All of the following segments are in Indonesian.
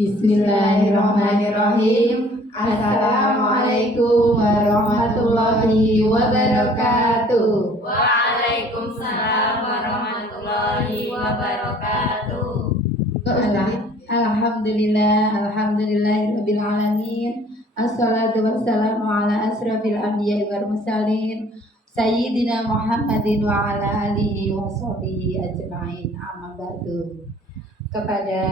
Bismillahirrahmanirrahim. Assalamualaikum warahmatullahi wabarakatuh. Waalaikumsalam warahmatullahi wabarakatuh. Alhamdulillahirabbil alamin. Assalatu wassalamu ala asrofil anbiya'i wal mursalin Sayyidina Muhammadin wa ala alihi wa sahbihi ajma'in. Amma ba'du. Kepada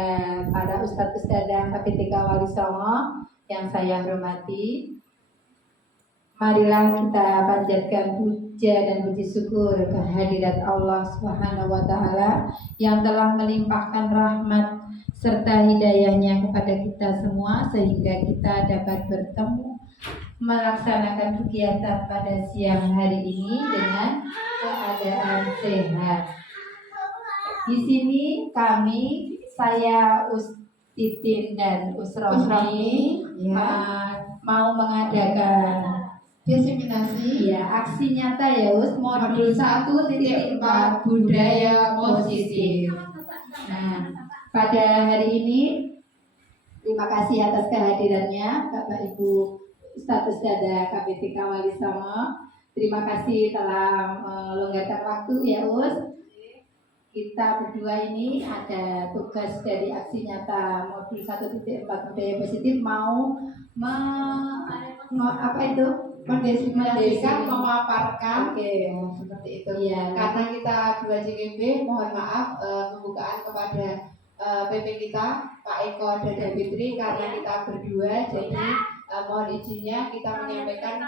para ustadz ustadzah KPTK Wali Songo yang saya hormati, marilah kita panjatkan puja dan puji syukur kehadirat Allah Subhanahu wa taala yang telah melimpahkan rahmat serta hidayahnya kepada kita semua sehingga kita dapat bertemu melaksanakan kegiatan pada siang hari ini dengan keadaan sehat. Di sini saya Titin dan Usromi mau mengadakan diseminasi aksi nyata modul 1.4 budaya positif. Nah, pada hari ini terima kasih atas kehadirannya Bapak Ibu Ustadz Ustadzah KPTK Wali Songo. Terima kasih telah melonggarkan waktu Kita berdua ini ada tugas dari aksi nyata modul 1.4 budaya positif mendesimasikan, memaparkan seperti itu. Ya. Karena kita 2 JKB, mohon maaf pembukaan kepada PP kita Pak Eko dan Mbak Fitri karena kita berdua, jadi mohon izinnya kita menyampaikan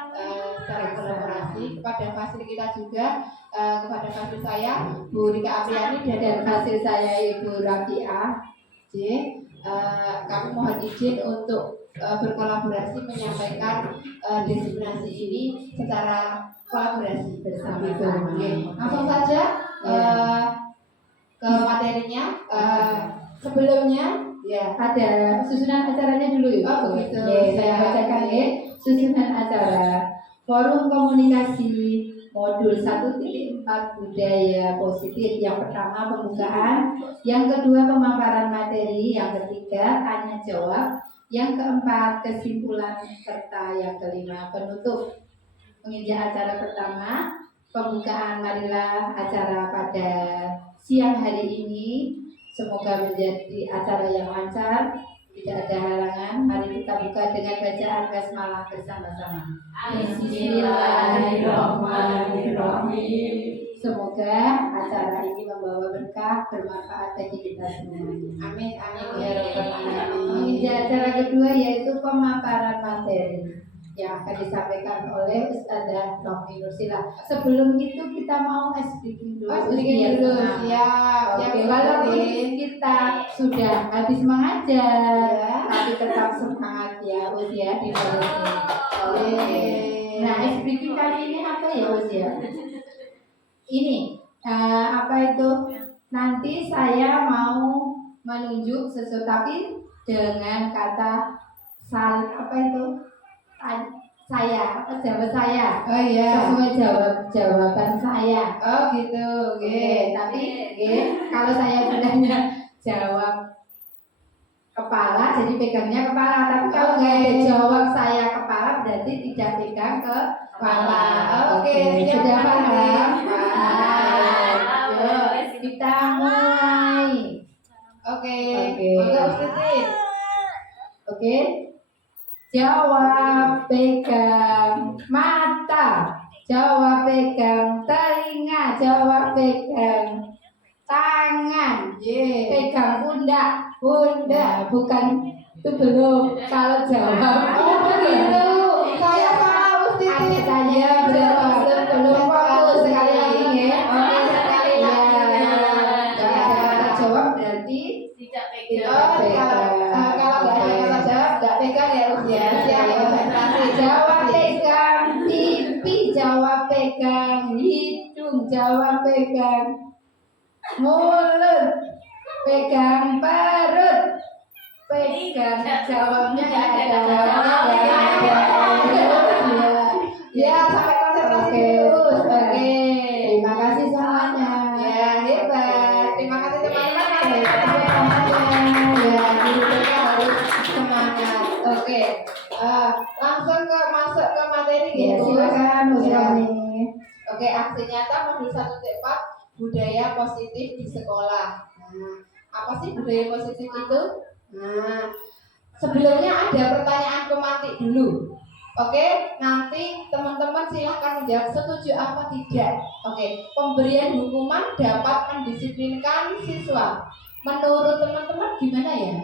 secara kolaborasi kepada fasilitas kita juga, kepada fasilitas saya Bu Rika Apriani dan fasilitas saya Ibu Rafiah. Kami mohon izin untuk berkolaborasi menyampaikan diseminasi ini secara kolaborasi bersama-sama. Langsung saja ke materinya. Sebelumnya ada susunan acaranya dulu Oh begitu. Saya bacakan susunan acara Forum Komunikasi Modul 1.4 Budaya Positif. Yang pertama pembukaan, yang kedua pemaparan materi, yang ketiga tanya jawab, yang keempat kesimpulan, serta yang kelima penutup. Menginjak acara pertama pembukaan, marilah acara pada siang hari ini semoga menjadi acara yang lancar, tidak ada halangan. Mari kita buka dengan bacaan basmalah bersama-sama. Bismillahirrahmanirrahim. Semoga acara ini membawa berkah, bermanfaat bagi kita semua. Amin amin Ya Rabbal Alamin. Acara kedua yaitu pemaparan materi yang akan disampaikan oleh Ustadzah Rohmi Nursila. Sebelum itu kita mau speaking dulu. Siap. Oke, walaupun kita sudah habis mengajar, tapi tetap semangat di bawah ini. Nah, speaking kali ini apa Ini nanti saya mau menunjuk sesuatu tapi dengan kata jawab saya. Oh iya. Sesuai jawaban saya. Oh gitu. Tapi kalau saya bilangnya jawab kepala, jadi pegangnya kepala. Tapi kalau nggak ada jawab saya kepala, berarti tidak pegang kepala. Oke. Sudah paham? Kita mulai. Oke. Oke. Jawab pegang mata, jawab pegang telinga, jawab pegang tangan, pegang pundak, bukan itu belum. Kalau jawab begitu. Saya salah Ustaz. Saya belum fokus sekali ini sekali kata jawab berarti Tidak pegang. Kalau nggak ada kata jawab, nggak pegang ya Ustaz. Jawab pegang pipi, jawab pegang hidung, jawab pegang mulut, pegang perut, pegang jawabnya ada. Sampai konsentrasi terus. Oke. Terima kasih semuanya. Hebat. Terima kasih teman-teman. Terima kasih semuanya. Aksi nyata modul 1.4 budaya positif di sekolah. Nah, apa sih budaya positif itu? Nah, sebelumnya ada pertanyaan pemantik dulu. Oke, nanti teman-teman silahkan menjawab setuju apa tidak. Oke, pemberian hukuman dapat mendisiplinkan siswa. Menurut teman-teman gimana ya?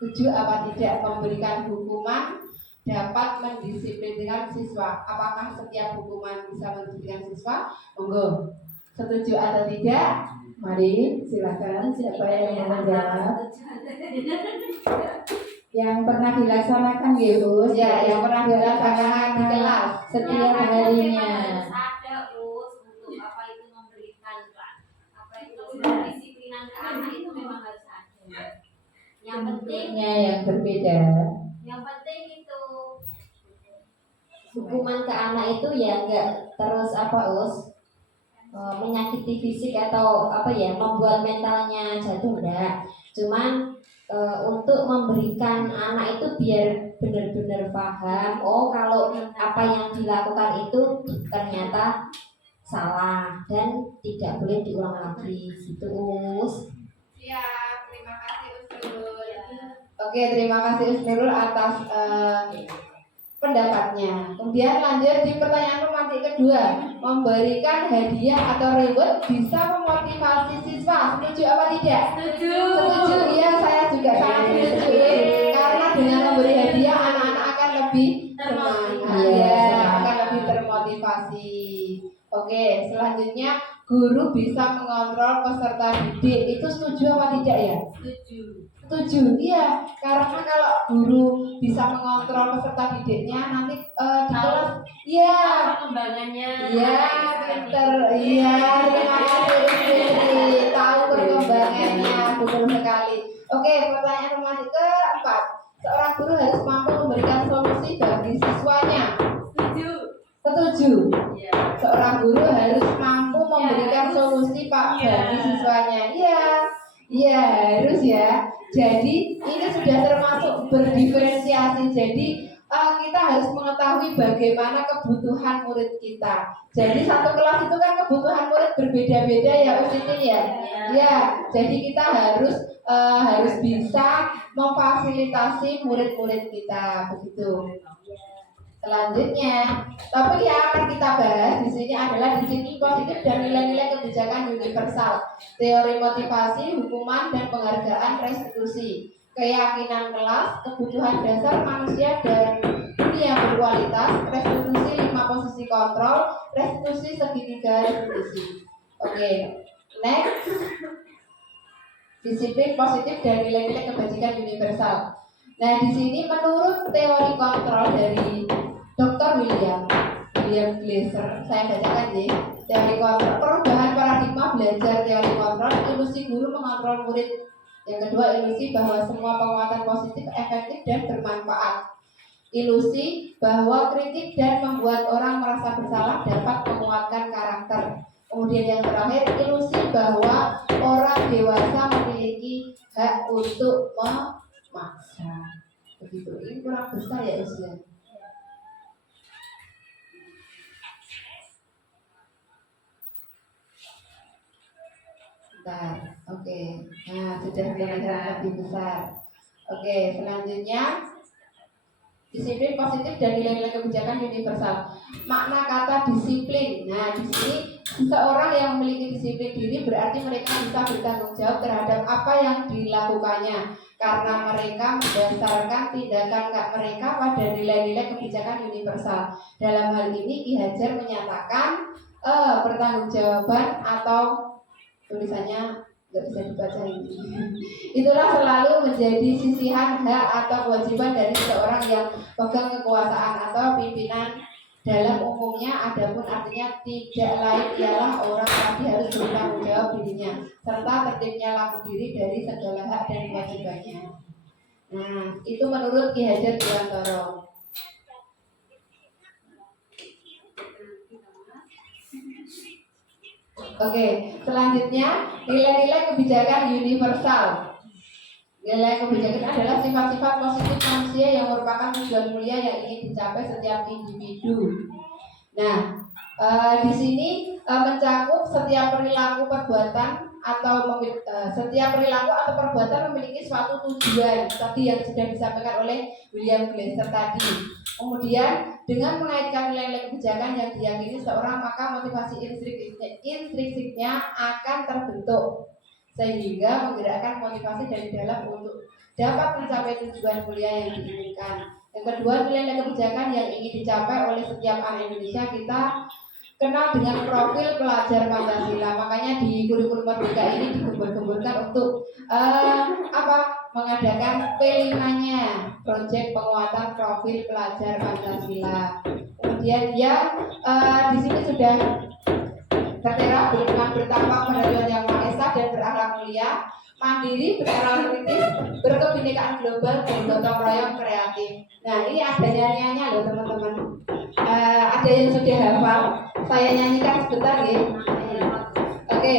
Setuju apa tidak memberikan hukuman dapat mendisiplinkan siswa? Apakah setiap hukuman bisa mendisiplinkan siswa? Monggo. Setuju atau tidak? Mari silakan siapa yang mau menjawab. Yang pernah dilaksanakan Gus, Ya, yang pernah dilaksanakan di kelas. setiap harinya. Harus ada untuk apa itu memberikan apa itu disiplinan ke anak itu memang harus ada. Yang penting Bentuknya yang berbeda. itu hukuman ke anak itu ya enggak terus menyakiti fisik atau membuat mentalnya jatuh enggak. Cuman untuk memberikan anak itu biar benar-benar paham, oh kalau apa yang dilakukan itu ternyata salah dan tidak boleh diulang lagi gitu. Ya, terima kasih Usnurul. Oke, terima kasih Usnurul atas pendapatnya. Kemudian lanjut di pertanyaan pemantik kedua, memberikan hadiah atau reward bisa memotivasi siswa. Setuju apa tidak? Setuju. Setuju, iya saya juga sangat setuju. Karena dengan memberi hadiah anak-anak akan lebih semangat, ya, akan lebih termotivasi. Oke, selanjutnya guru bisa mengontrol peserta didik. Itu setuju apa tidak ya? Setuju. Setuju, iya. Karena kalau guru bisa mengontrol peserta didiknya nanti di kelas, iya, Perkembangannya. iya, pinter, iya. Terima kasih Istri, tahu perkembangannya, betul sekali. Oke, pertanyaan pemantik keempat. Seorang guru harus mampu memberikan solusi bagi siswanya. Setuju. Setuju. Iya. Seorang guru harus mampu memberikan solusi bagi siswanya. Iya, iya harus ya. Jadi ini sudah termasuk berdiferensiasi. Jadi kita harus mengetahui bagaimana kebutuhan murid kita. Jadi satu kelas itu kan kebutuhan murid berbeda-beda ya, Ustaz ya. Ya, jadi kita harus bisa memfasilitasi murid-murid kita begitu. Selanjutnya, topik yang akan kita bahas di sini adalah disiplin positif dan nilai-nilai kebijakan universal, teori motivasi, hukuman dan penghargaan restitusi, keyakinan kelas, kebutuhan dasar manusia dan dunia berkualitas, restitusi 5 posisi kontrol, restitusi segitiga restitusi. Oke, next, disiplin positif dan nilai-nilai kebajikan universal. Nah, di sini menurut teori kontrol dari Dr. William Glasser, saya bacakan ya. Teori kontrol, perubahan paradigma belajar teori kontrol, ilusi guru mengontrol murid. Yang kedua, ilusi bahwa semua penguatan positif efektif dan bermanfaat. Ilusi bahwa kritik dan membuat orang merasa bersalah dapat menguatkan karakter. Kemudian yang terakhir, ilusi bahwa orang dewasa memiliki hak untuk memaksa. Begitu. Ini kurang besar ya usia. Oke. Nah, sudah kelihatan lebih besar. Oke, selanjutnya disiplin positif dan nilai-nilai kebijakan universal. Makna kata disiplin. Nah, di sini seseorang yang memiliki disiplin diri berarti mereka bisa bertanggung jawab terhadap apa yang dilakukannya karena mereka mendasarkan tindakan mereka pada nilai-nilai kebijakan universal. Dalam hal ini Ki Hajar menyatakan pertanggungjawaban atau tulisannya nggak bisa dibaca ini. Itulah selalu menjadi sisihan hak atau kewajiban dari seorang yang pegang kekuasaan atau pimpinan dalam umumnya. Adapun artinya tidak lain ialah orang tadi harus bertanggung jawab dirinya serta tertibnya laku diri dari segala hak dan kewajibannya. Nah, itu menurut Ki Hajar Dewantara. Oke, selanjutnya nilai-nilai kebijakan universal. Nilai kebijakan adalah sifat-sifat positif manusia yang merupakan tujuan mulia yang ingin dicapai setiap individu. Nah, Di sini mencakup setiap perilaku perbuatan setiap perilaku atau perbuatan memiliki suatu tujuan tadi yang sudah disampaikan oleh William Glasser tadi. Kemudian dengan mengaitkan nilai-nilai kebijakan yang diyakini seorang, maka motivasi intrinsiknya akan terbentuk sehingga menggerakkan motivasi dari dalam untuk dapat mencapai tujuan kuliah yang diinginkan. Yang kedua, nilai-nilai kebijakan yang ingin dicapai oleh setiap anak Indonesia. Kita kenal dengan profil pelajar Pancasila. Makanya di kurikulum merdeka ini digembur-gemburkan untuk mengadakan P5-nya, proyek penguatan profil pelajar Pancasila. Kemudian di sini sudah tertera beriman bertakwa pada Tuhan Yang Maha Esa dan berakhlak mulia, mandiri, berakhlak kritis, berkebinekaan global, dan gotong royong kreatif. Nah, ini ada nyanyiannya loh teman-teman. Ada yang sudah hafal? Saya nyanyikan sebentar ya. Oke.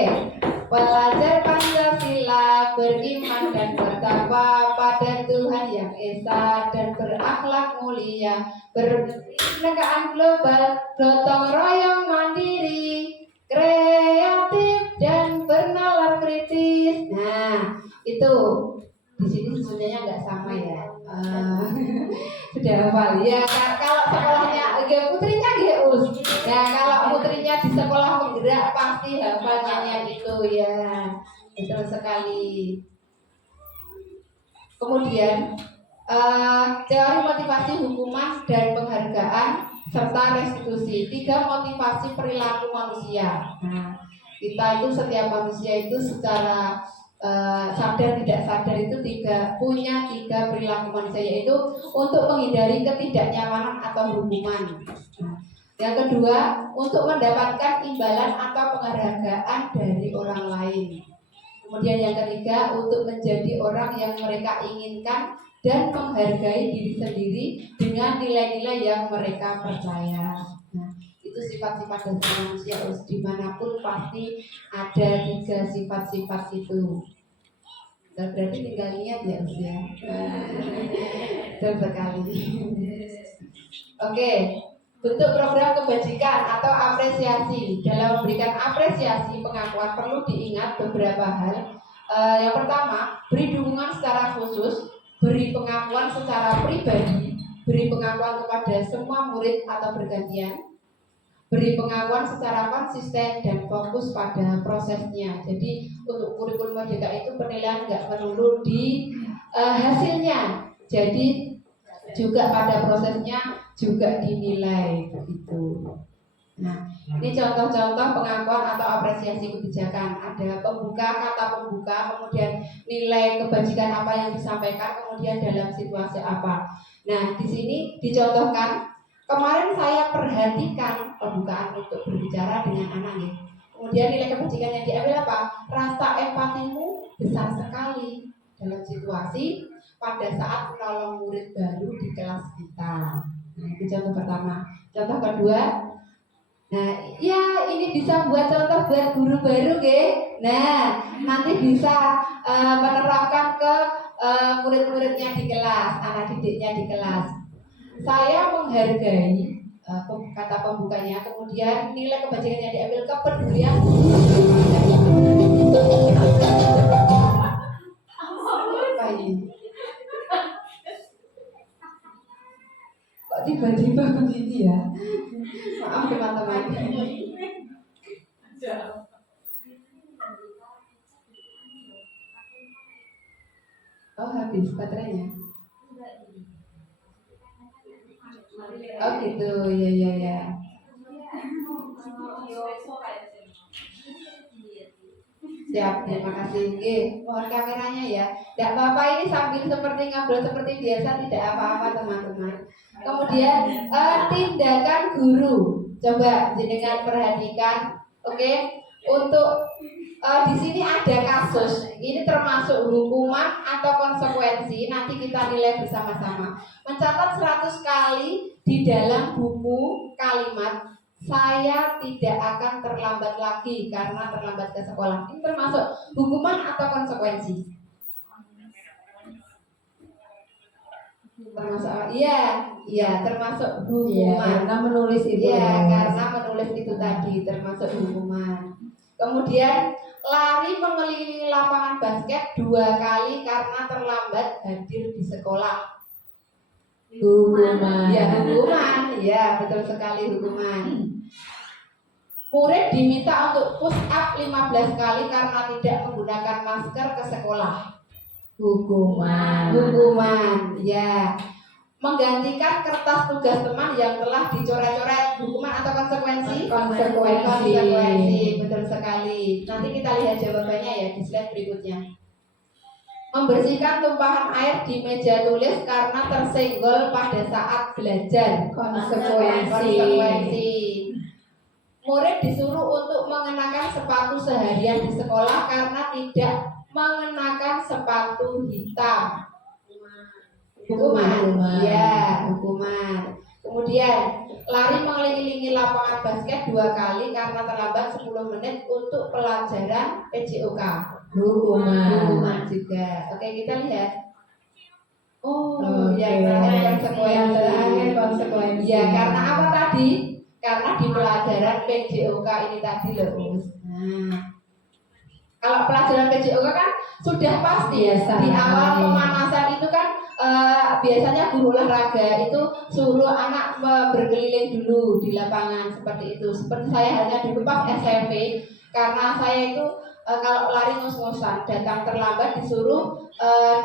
Pelajar Pancasila beriman dan bertakwa pada Tuhan Yang Esa dan berakhlak mulia, berkebinekaan global, gotong royong mandiri, kreatif dan bernalar kritis. Nah, itu di sini sebenarnya nggak sama ya. Sudah hafal ya. Kalau sekolahnya putrinya Geus. Ya, kalau putrinya di sekolah penggerak pasti hafal nyanyian itu ya. Betul sekali. Kemudian teori motivasi hukuman dan penghargaan serta restitusi. 3 motivasi perilaku manusia. Nah, kita itu setiap manusia itu secara sadar tidak sadar itu punya tiga perilaku manusia, yaitu untuk menghindari ketidaknyamanan atau hukuman. Nah, yang kedua, untuk mendapatkan imbalan atau penghargaan dari orang lain. Kemudian yang ketiga, untuk menjadi orang yang mereka inginkan dan menghargai diri sendiri dengan nilai-nilai yang mereka percaya. Nah, itu sifat-sifat dasar manusia, dimanapun pasti ada 3 sifat-sifat itu. Dan berarti tinggal niat ya usia. Betul sekali. Oke, bentuk program kebajikan atau apresiasi. Dalam memberikan apresiasi pengakuan perlu diingat beberapa hal. Yang pertama, beri dukungan secara khusus, beri pengakuan secara pribadi, beri pengakuan kepada semua murid atau bergantian, beri pengakuan secara konsisten dan fokus pada prosesnya. Jadi untuk kurikulum merdeka itu penilaian nggak melulu di hasilnya, jadi juga pada prosesnya juga dinilai begitu. Nah, ini contoh-contoh pengakuan atau apresiasi kebijakan. Ada pembuka, kata pembuka, kemudian nilai kebajikan apa yang disampaikan, kemudian dalam situasi apa. Nah, di sini dicontohkan. Kemarin saya perhatikan pembukaan untuk berbicara dengan anak ya. Kemudian nilai kebajikan yang diambil apa? Rasa empatimu besar sekali dalam situasi pada saat menolong murid baru di kelas kita. Nah, itu contoh pertama. Contoh kedua, nah ya ini bisa buat contoh buat guru baru ya. Nah, nanti bisa menerapkan ke murid-muridnya di kelas, anak didiknya di kelas. Saya menghargai kata pembukanya, kemudian nilai kebajikan yang diambil kepedulian. Apa ini? Kok tiba-tiba begini ya? Maaf teman-teman. Oh habis baterainya. Oh gitu, ya. Siap, terima kasih. Mohon kameranya ya. Tidak apa-apa, ini sambil seperti ngobrol seperti biasa, tidak apa-apa teman-teman. Kemudian tindakan guru. Coba jenengan perhatikan, oke? Untuk di sini ada kasus. Ini termasuk hukuman atau konsekuensi. Nanti kita nilai bersama-sama. Mencatat 100 kali di dalam buku kalimat saya tidak akan terlambat lagi karena terlambat ke sekolah. Ini termasuk hukuman atau konsekuensi? Termasuk iya termasuk hukuman. Karena menulis itu. Iya, karena menulis nulis itu tadi termasuk hukuman. Kemudian lari mengelilingi lapangan basket 2 kali karena terlambat hadir di sekolah. Hukuman. Ya, hukuman. Ya, betul sekali, hukuman. Murid diminta untuk push up 15 kali karena tidak menggunakan masker ke sekolah. Hukuman. Hukuman. Ya. Menggantikan kertas tugas teman yang telah dicoret-coret. Hukuman atau konsekuensi? Konsekuensi, betul sekali. Nanti kita lihat jawabannya ya di slide berikutnya. Membersihkan tumpahan air di meja tulis karena tersenggol pada saat belajar. Konsekuensi. Murid disuruh untuk mengenakan sepatu seharian di sekolah karena tidak mengenakan sepatu hitam. Hukuman. Ya, hukuman. Kemudian lari mengelilingi lapangan basket 2 kali karena terlambat 10 menit untuk pelajaran PJOK. Hukuman juga. Oke, kita lihat. Yang terakhir konsekuensi. Ya, karena apa tadi? Karena di pelajaran PJOK ini tadi loh. Nah, kalau pelajaran PJOK kan sudah pasti di awal pemanasan itu kan biasanya guru olahraga itu suruh anak berkeliling dulu di lapangan seperti itu. Seperti saya hanya dulu pas SMP karena saya itu kalau lari ngos-ngosan datang terlambat disuruh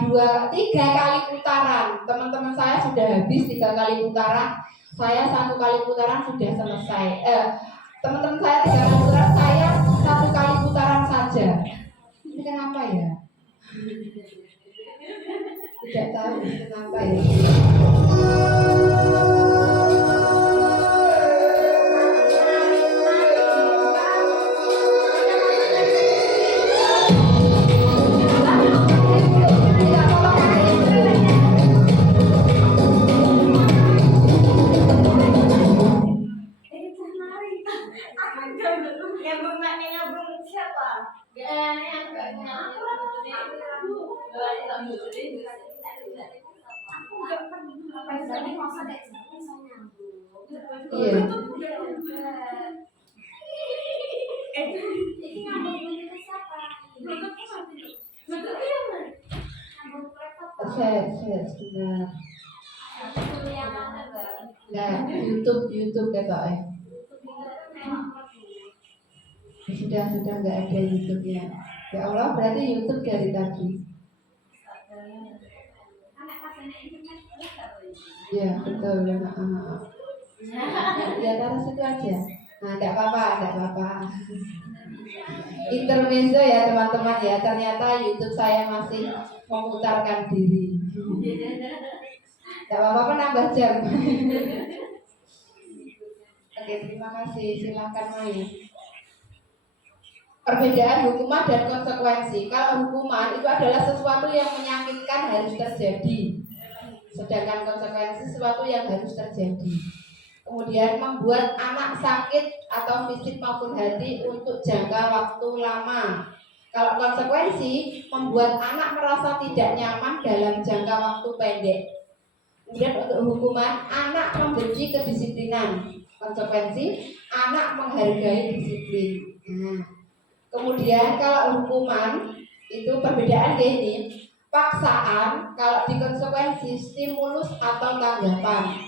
2-3 kali putaran. Teman-teman saya sudah habis 3 kali putaran, saya 1 kali putaran sudah selesai. Teman-teman saya 3 kali putaran, saya 1 kali putaran saja. Ini kenapa ya? Tidak tahu kenapa ya. Nah, YouTube ketok ya. Sudah nggak ada YouTube-nya. Ya Allah, berarti YouTube dari tadi. Ya betul. Ya taruh situ aja. Nah, tidak apa-apa. Intermezzo ya teman-teman ya. Ternyata YouTube saya masih memutarkan diri. Tidak apa-apa, nambah jam. Oke, terima kasih. Silakan Maya. Perbedaan hukuman dan konsekuensi. Kalau hukuman itu adalah sesuatu yang menyakitkan harus terjadi, sedangkan konsekuensi sesuatu yang harus terjadi. Kemudian membuat anak sakit atau fisik maupun hati untuk jangka waktu lama. Kalau konsekuensi membuat anak merasa tidak nyaman dalam jangka waktu pendek. Kemudian untuk hukuman, anak membenci kedisiplinan. Konsekuensi, anak menghargai disiplin. Kemudian kalau hukuman itu perbedaan kayak ini. Paksaan, kalau di konsekuensi stimulus atau tanggapan.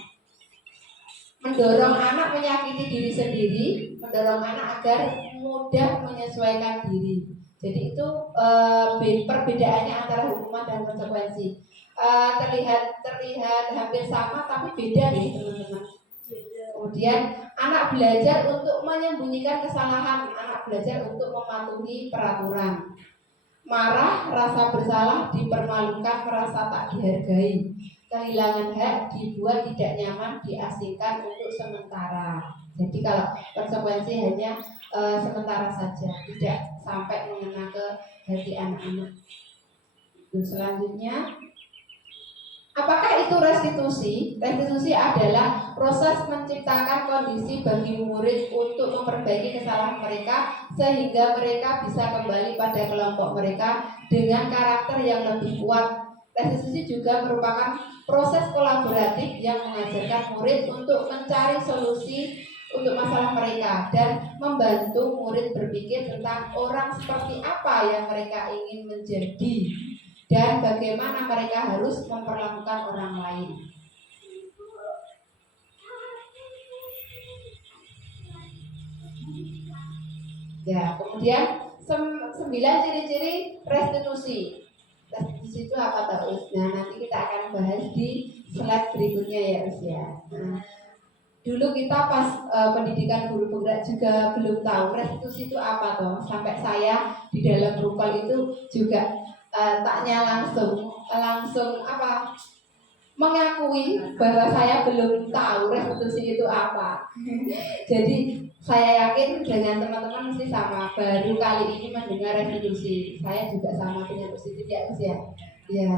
Mendorong anak menyakiti diri sendiri, mendorong anak agar mudah menyesuaikan diri. Jadi itu perbedaannya antara hukuman dan konsekuensi. Terlihat hampir sama tapi beda nih teman-teman. Kemudian anak belajar untuk menyembunyikan kesalahan, anak belajar untuk mematuhi peraturan. Marah, rasa bersalah, dipermalukan, merasa tak dihargai. Kehilangan hak, dibuat tidak nyaman, diasingkan untuk sementara. Jadi kalau konsekuensi hanya sementara saja, tidak sampai mengena ke hati anak-anak. Selanjutnya, apakah itu restitusi? Restitusi adalah proses menciptakan kondisi bagi murid untuk memperbaiki kesalahan mereka sehingga mereka bisa kembali pada kelompok mereka dengan karakter yang lebih kuat. Restitusi juga merupakan proses kolaboratif yang mengajarkan murid untuk mencari solusi untuk masalah mereka dan membantu murid berpikir tentang orang seperti apa yang mereka ingin menjadi dan bagaimana mereka harus memperlakukan orang lain. Ya, kemudian 9 ciri-ciri restitusi. Restitusi itu apa tahu? Nah, nanti kita akan bahas di slide berikutnya ya, Us ya. Nah, dulu kita pas pendidikan guru penggerak juga belum tahu restitusi itu apa toh. Sampai saya di dalam rukol itu juga taknya langsung apa? Mengakui bahwa saya belum tahu restitusi itu apa. Jadi saya yakin dengan teman-teman mesti sama, baru kali ini mendengar restitusi. Saya juga sama dengan Usi ya, Us ya. Ya.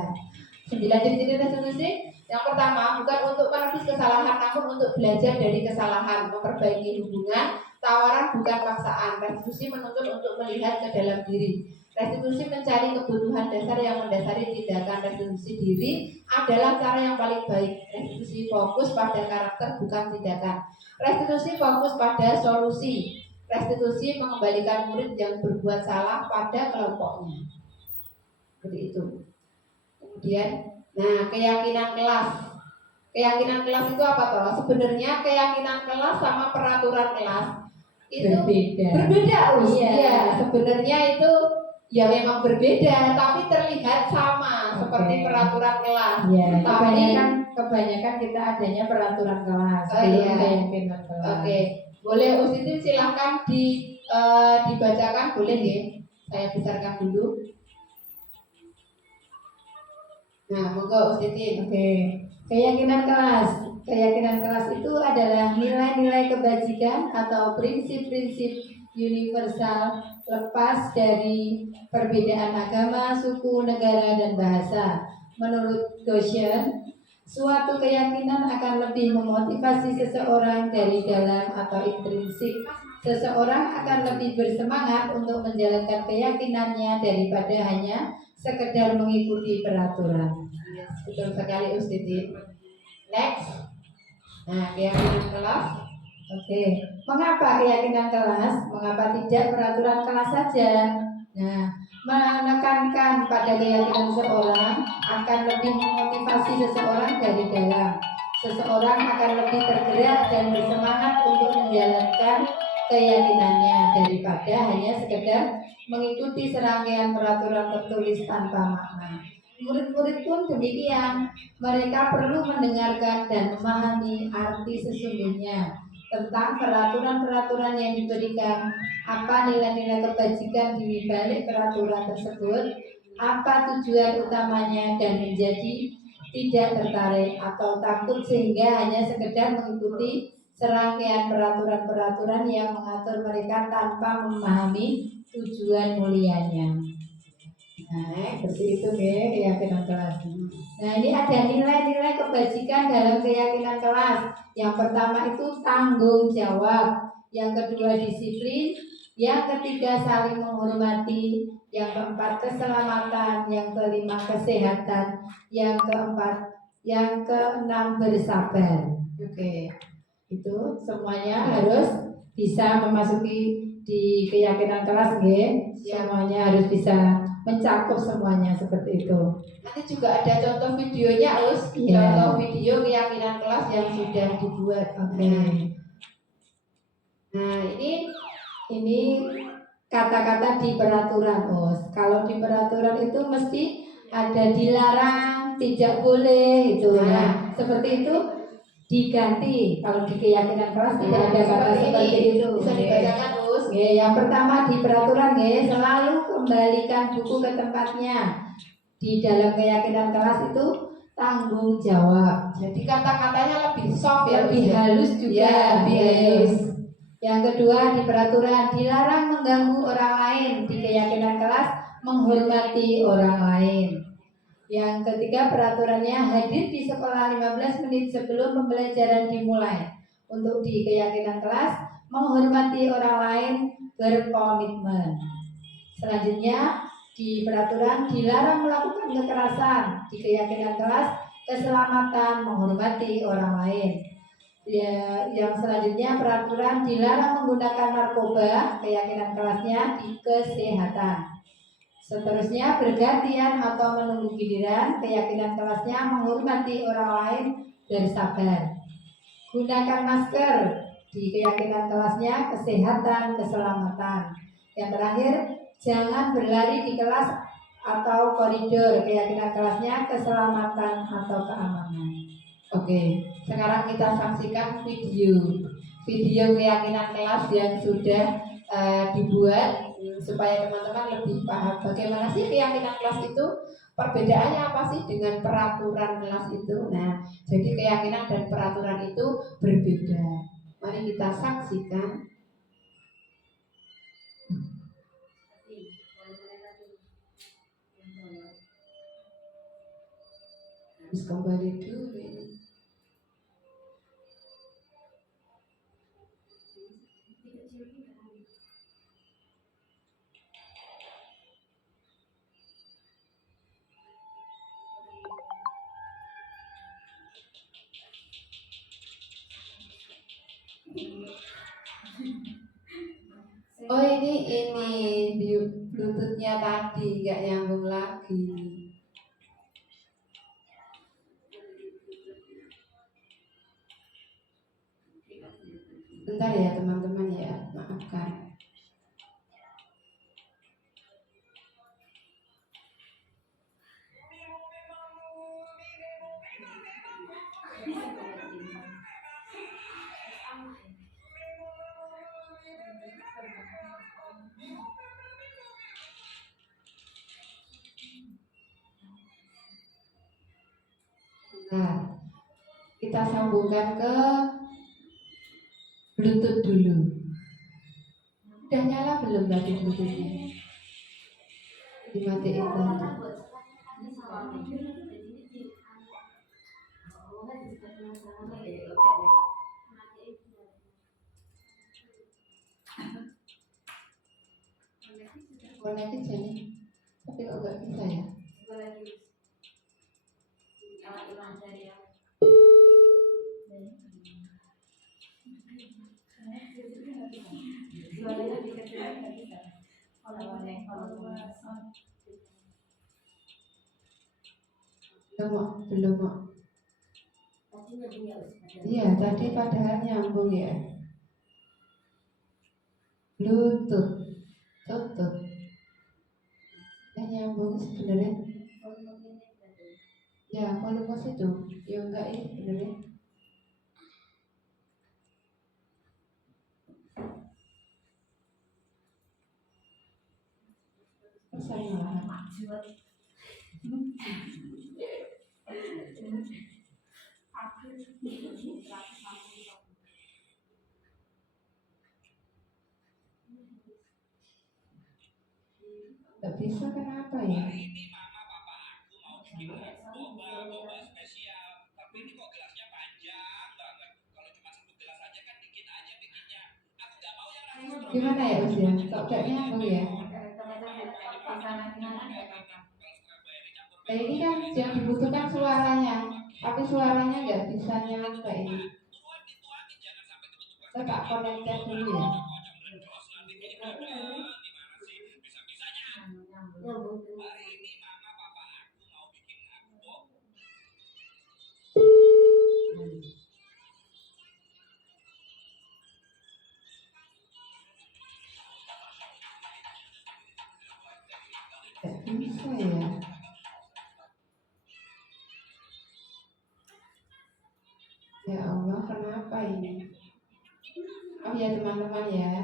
9 ciri-ciri restitusi. Yang pertama, bukan untuk menebus kesalahan, namun untuk belajar dari kesalahan, memperbaiki hubungan. Tawaran bukan paksaan. Restitusi menuntut untuk melihat ke dalam diri. Restitusi mencari kebutuhan dasar yang mendasari tindakan. Restitusi diri adalah cara yang paling baik. Restitusi fokus pada karakter bukan tindakan. Restitusi fokus pada solusi. Restitusi mengembalikan murid yang berbuat salah pada kelompoknya. Seperti itu. Kemudian, nah, keyakinan kelas. Keyakinan kelas itu apa toh? Sebenarnya keyakinan kelas sama peraturan kelas itu berbeda. Iya, sebenarnya itu ya memang berbeda, tapi terlihat sama seperti peraturan kelas. Ya, Tapi kebanyakan kita adanya peraturan kelas, iya. keyakinan kelas. Oke, boleh Usitin silahkan dibacakan, boleh ya? Saya besarkan dulu. Nah, monggo Usitin. Oke. Keyakinan kelas. Keyakinan kelas itu adalah nilai-nilai kebajikan atau prinsip-prinsip universal lepas dari perbedaan agama, suku, negara, dan bahasa. Menurut Goshen, suatu keyakinan akan lebih memotivasi seseorang dari dalam atau intrinsik. Seseorang akan lebih bersemangat untuk menjalankan keyakinannya daripada hanya sekedar mengikuti peraturan. Yes, betul sekali Ustitin. Next. Nah, keyakinan kelas. Oke, mengapa keyakinan kelas? Mengapa tidak peraturan kelas saja? Nah, menekankan pada keyakinan seseorang akan lebih memotivasi seseorang dari dalam. Seseorang akan lebih tergerak dan bersemangat untuk menjalankan keyakinannya daripada hanya sekedar mengikuti serangkaian peraturan tertulis tanpa makna. Murid-murid pun demikian. Mereka perlu mendengarkan dan memahami arti sesungguhnya tentang peraturan-peraturan yang diberikan, apa nilai-nilai kebajikan di balik peraturan tersebut, apa tujuan utamanya, dan menjadi tidak tertarik atau takut sehingga hanya sekedar mengikuti serangkaian peraturan-peraturan yang mengatur mereka tanpa memahami tujuan mulianya. Nah, seperti itu ya keyakinan kelas. Nah, ini ada nilai-nilai kebajikan dalam keyakinan kelas. Yang pertama itu tanggung jawab, yang kedua disiplin, yang ketiga saling menghormati, yang keempat keselamatan, yang kelima kesehatan, yang keenam bersabar. Oke. Itu semuanya harus bisa memasuki di keyakinan kelas nggih. Semuanya harus bisa mencakup semuanya seperti itu. Nanti juga ada contoh videonya, Us. Iya. Contoh video keyakinan kelas yang sudah dibuat. Oke. Nah, Ini kata-kata di peraturan, Us. Kalau di peraturan itu mesti ada dilarang, tidak boleh itu. Nah, seperti itu diganti. Kalau di keyakinan kelas tidak ada kata seperti itu. Bisa dibacakan, Us. Yang pertama di peraturan selalu kembalikan buku ke tempatnya. Di dalam keyakinan kelas itu tanggung jawab. Jadi kata-katanya lebih soft ya, Lebih halus juga. Ya, lebih halus. Yang kedua di peraturan dilarang mengganggu orang lain. Di keyakinan kelas menghormati orang lain. Yang ketiga peraturannya hadir di sekolah 15 menit sebelum pembelajaran dimulai. Untuk di keyakinan kelas menghormati orang lain, berkomitmen. Selanjutnya di peraturan dilarang melakukan kekerasan. Di keyakinan kelas keselamatan, menghormati orang lain. Ya, yang selanjutnya peraturan dilarang menggunakan narkoba, keyakinan kelasnya di kesehatan. Seterusnya bergantian atau menunggu giliran, keyakinan kelasnya menghormati orang lain dan sabar. Gunakan masker, di keyakinan kelasnya kesehatan, keselamatan. Yang terakhir, jangan berlari di kelas atau koridor, keyakinan kelasnya keselamatan atau keamanan. Oke, sekarang kita saksikan video keyakinan kelas yang sudah dibuat supaya teman-teman lebih paham bagaimana sih keyakinan kelas itu, perbedaannya apa sih dengan peraturan kelas itu. Nah, jadi keyakinan dan peraturan itu berbeda. Mari kita saksikan. Habis kembali dulu ini. Oh ini Bluetoothnya tadi nggak nyambung lagi. Bentar ya teman-teman ya, maafkan. Nah, kita sambungkan ke Bluetooth dulu. Udah nyala belum tadi Bluetoothnya? Dimatiin tadi. Connect aja nih. Tapi kok nggak bisa ya? Belum Mak. Iya, tadi padahal nyambung ya. Bluetooth tutup. Nyambung sebenarnya. Ya, volume situ. Ya enggak ini sebenarnya. Salah. Gak bisa kenapa ya? Gimana ya usia? Kok gak nyambung ya? Nah ini kan yang dibutuhkan suaranya, tapi suaranya nggak bisa nyampe ini. Saya tak connect dulu ya. Gak bisa ya. Ya Allah, kenapa ini? Oh ya teman-teman ya.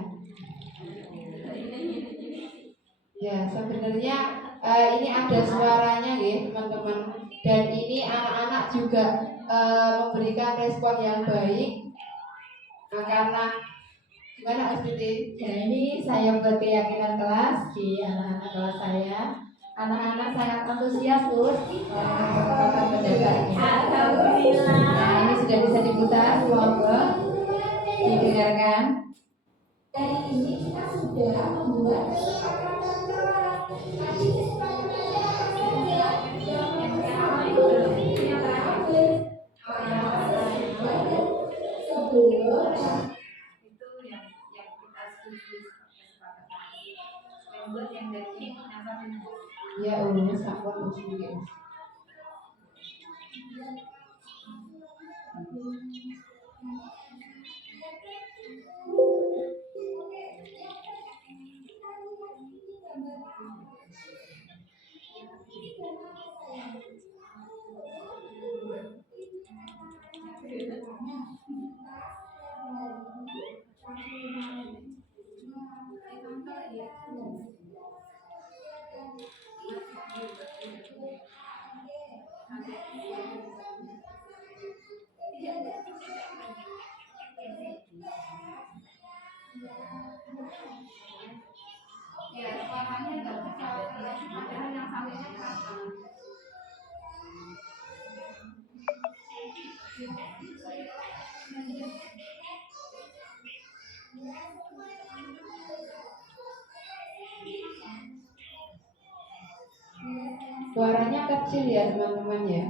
Ya sebenarnya ini ada suaranya ya teman-teman. Dan ini anak-anak juga memberikan respon yang baik. Nah, karena gimana SPT? Ya ini saya buat keyakinan kelas di anak-anak kelas saya. Anak-anak sangat antusias terus kesempatan pendapatnya. Alhamdulillah. Nah ini sudah bisa diputar, monggo didengarkan. Dari ini kita sudah membuat kesepakatan kelas. Tadi kesepakatan kelas yang pertama itu yang terakhir. bagus mungkin. Ya, suaranya nggak bisa, padahal yang sampainya keras banget. Suaranya kecil ya teman-teman ya.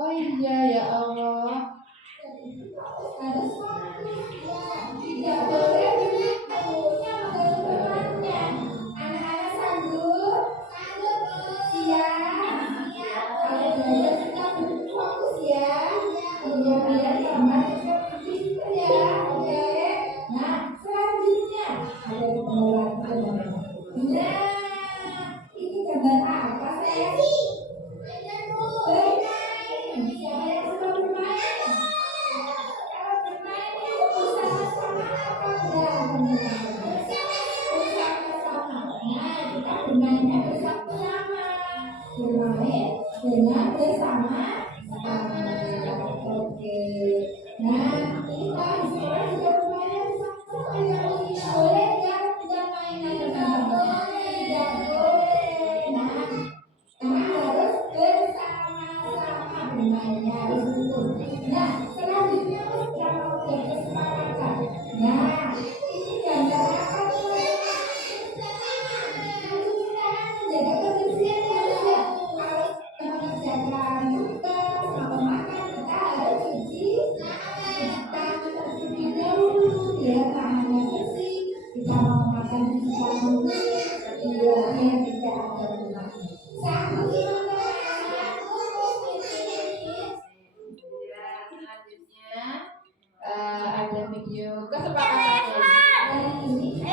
Oh iya ya Allah. Tidak boleh punya temannya. Anak-anak sanggup, siap. Kalau belajar kita fokus ya. Iya biar tambah seperti itu ya. Oke. Nah selanjutnya ada gambar lagi. Nah ini gambar apa saya sih? Bermain. Siapa yang suka bermain? Kalau bermain itu bersama-sama apa berantem? Bersama-sama. Nah kita bermainnya bersama-sama. Bermain dengan bersama-sama. Oke. Nah kita di sekolah juga bermain bersama-sama ya. Boleh nggak kita mainan bersama? Tidak boleh. Nah karena harus bersama-sama bermainnya harus rukun. Nah, selanjutnya berapa kesepakatan. Nah, ini gambar apa tuh? Menjaga kebersihan ya, ya. Kalau mengerjakan tugas sama makan kita harus cuci tangan terlebih dahulu biar tangannya bersih. Kita mau makan cuci tangan dulu biar tidak ada kuman. Satu gimana? Ya, selanjutnya ada video kesepakatan hari ini.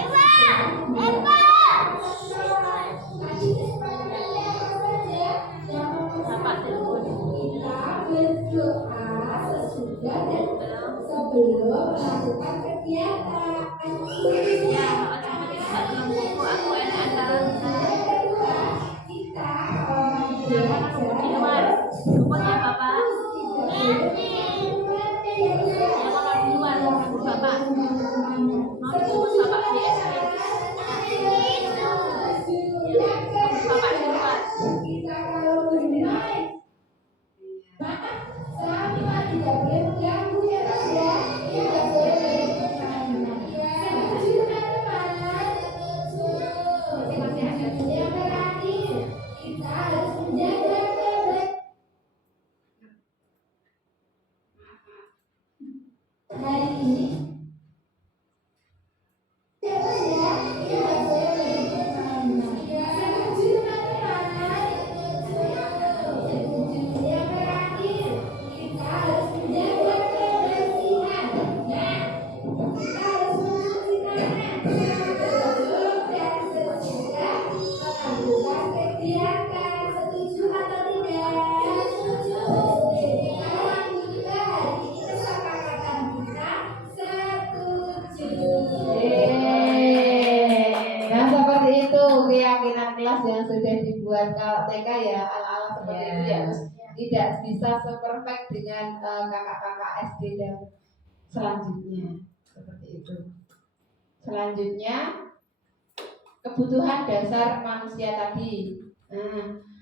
Kita berdoa sesudah dan sebelum melakukan kegiatan. Ya, dalam buku aku ada. Kita belajar bukunya Bapak. Bapak mau dijemput Bapak di SD. Bapak di luar. Kita kalau bermain, sama tidak boleh mengganggu ya Mas ya. Tidak boleh bermain. Setuju teman-teman. Yang terakhir kita harus menjaga kebersihan. Hari ini nah seperti itu keyakinan kelas yang sudah dibuat kalau TK ya ala-ala seperti itu ya Mas. Tidak bisa seperfect dengan kakak-kakak SD dan selanjutnya seperti itu. Selanjutnya kebutuhan dasar manusia tadi.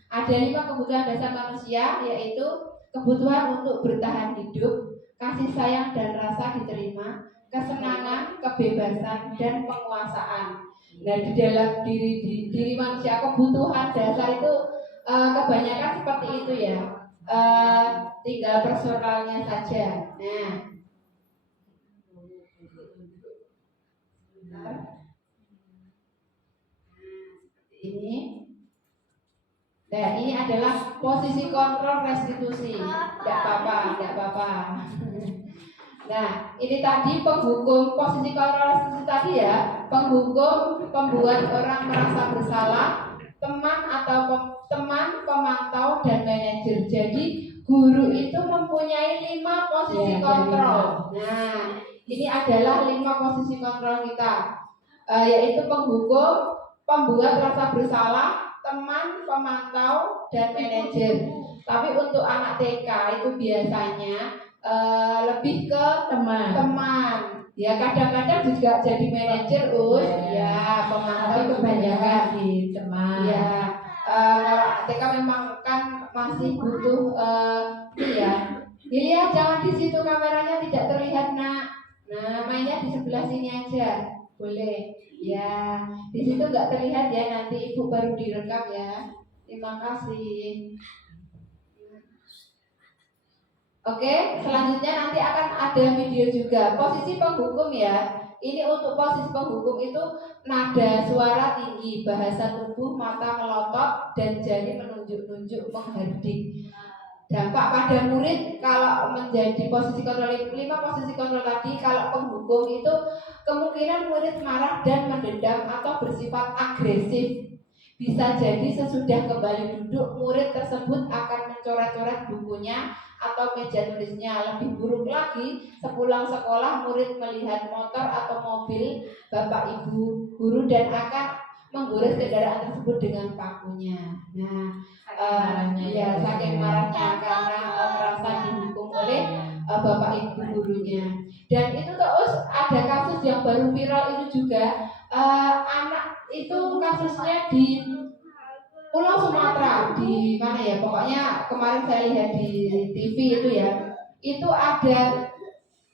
Ada 5 kebutuhan dasar manusia, yaitu kebutuhan untuk bertahan hidup, kasih sayang dan rasa diterima, kesenangan, kebebasan, dan penguasaan. Nah, di dalam diri manusia kebutuhan dasar itu kebanyakan seperti itu ya. Tinggal personalnya saja. Nah, Nah, ini adalah posisi kontrol restitusi. Tidak apa-apa, tidak apa-apa. Nah, ini tadi penghukum posisi kontrol restitusi tadi ya, penghukum, pembuat orang merasa bersalah, teman atau teman, pemantau, dan manajer. Jadi guru itu mempunyai 5 posisi kontrol. Nah, ini adalah 5 posisi kontrol kita, yaitu penghukum, pembuat rasa bersalah, teman, pemantau, dan manajer. Tapi untuk anak TK itu biasanya lebih ke teman. Ya kadang-kadang juga jadi manajer, ya pemantau kebanyakan di teman. Ya kalau TK memang kan masih butuh ya. Iya, jangan di situ kameranya tidak terlihat nak. Nah, mainnya di sebelah sini aja, boleh. Ya, di situ nggak terlihat ya, nanti ibu baru direkam ya. Terima kasih. Oke, selanjutnya nanti akan ada video juga. Posisi penghukum ya. Ini untuk posisi penghukum itu nada suara tinggi, bahasa tubuh, mata melotot, dan jari menunjuk-nunjuk menghardik. Dampak pada murid kalau menjadi posisi kontrol 5 posisi kontrol tadi, kalau penghukum itu kemungkinan murid marah dan mendendam atau bersifat agresif. Bisa jadi sesudah kembali duduk murid tersebut akan mencoret-coret bukunya atau meja tulisnya. Lebih buruk lagi, sepulang sekolah murid melihat motor atau mobil bapak ibu guru dan akan menggores kendaraan tersebut dengan pakunya. Nah, ya saking marahnya karena merasa dihukum oleh bapak ibu gurunya. Dan itu terus ada kasus yang baru viral itu juga, anak itu kasusnya di Pulau Sumatera, di mana ya, pokoknya kemarin saya lihat di TV itu ya, itu ada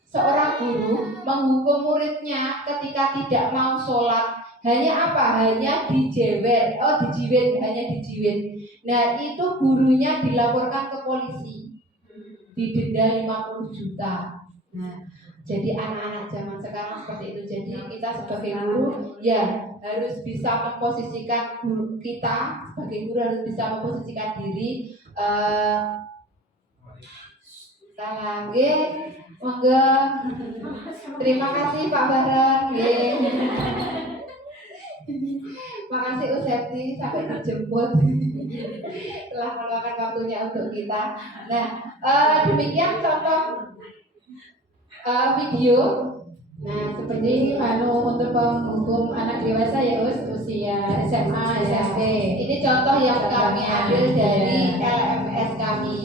seorang guru menghukum muridnya ketika tidak mau sholat. Hanya apa? Hanya dijewer, hanya dijiwet. Nah itu gurunya dilaporkan ke polisi, didenda 50 juta. Nah, jadi anak-anak zaman sekarang seperti itu. Jadi kita sebagai guru ya harus bisa memposisikan guru kita sebagai guru harus bisa memposisikan diri. Salam, monggo. Terima kasih Pak Baron, makasih Usepti sampai dijemput telah meluangkan waktunya untuk kita. Nah, demikian contoh video. Nah, seperti untuk penghukum anak dewasa ya usia SMA, SMP. Ini contoh yang kami ambil dari LMS kami.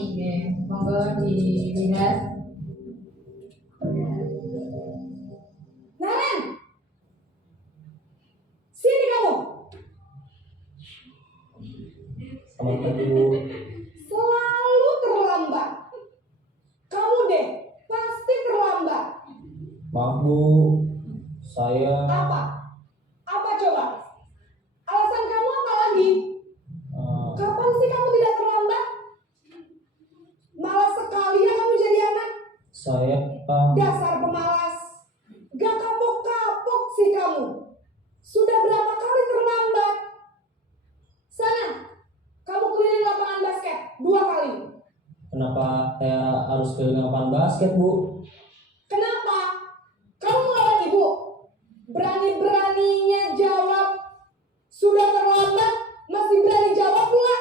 Monggo dilihat. Naren, sini kamu. Selamat pagi Bu. Selalu terlambat. Kamu deh pasti terlambat. Maaf Bu, saya Apa? Apa coba? Alasan kamu apa lagi? Kapan sih kamu tidak terlambat? Malas sekali ya kamu jadi anak. saya Dasar pemalas. Gak kapok-kapok sih kamu. Sudah berapa kali terlambat? Sana, kamu keliling lapangan basket 2 kali. Kenapa saya harus keliling lapangan basket Bu? Kenapa? Kamu melawan ibu. Berani-beraninya jawab. Sudah terlambat, masih berani jawab pula.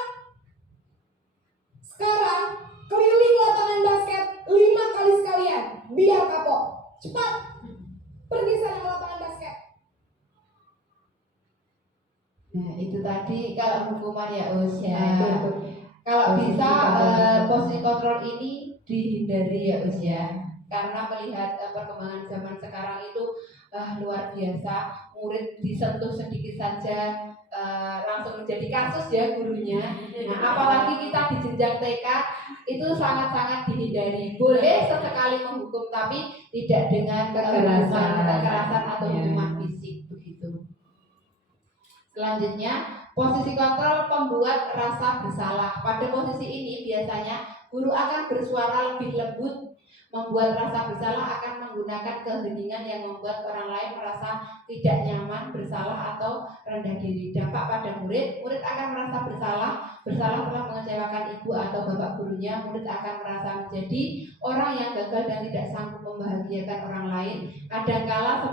Sekarang, keliling lapangan basket 5 kali sekalian. Biar kapok. Cepat. Pergi sana ke lapangan basket. Nah, itu tadi kalau hukuman ya Us ya. Itu. Kalau Posisi bisa kontrol. posisi kontrol ini dihindari ya Us ya. Karena melihat perkembangan zaman sekarang itu luar biasa. Murid disentuh sedikit saja langsung menjadi kasus ya gurunya. Nah, apalagi kita di jenjang TK itu sangat-sangat dihindari. Boleh sesekali menghukum tapi tidak dengan kekerasan atau Ya. hukuman fisik begitu. Selanjutnya, posisi kontrol pembuat rasa bersalah. Pada posisi ini biasanya guru akan bersuara lebih lembut Membuat rasa bersalah akan menggunakan keheningan yang membuat orang lain merasa tidak nyaman, bersalah atau rendah diri. Dampak pada murid akan merasa bersalah telah mengecewakan ibu atau bapak gurunya. Murid akan merasa menjadi orang yang gagal dan tidak sanggup membahagiakan orang lain. Kadangkala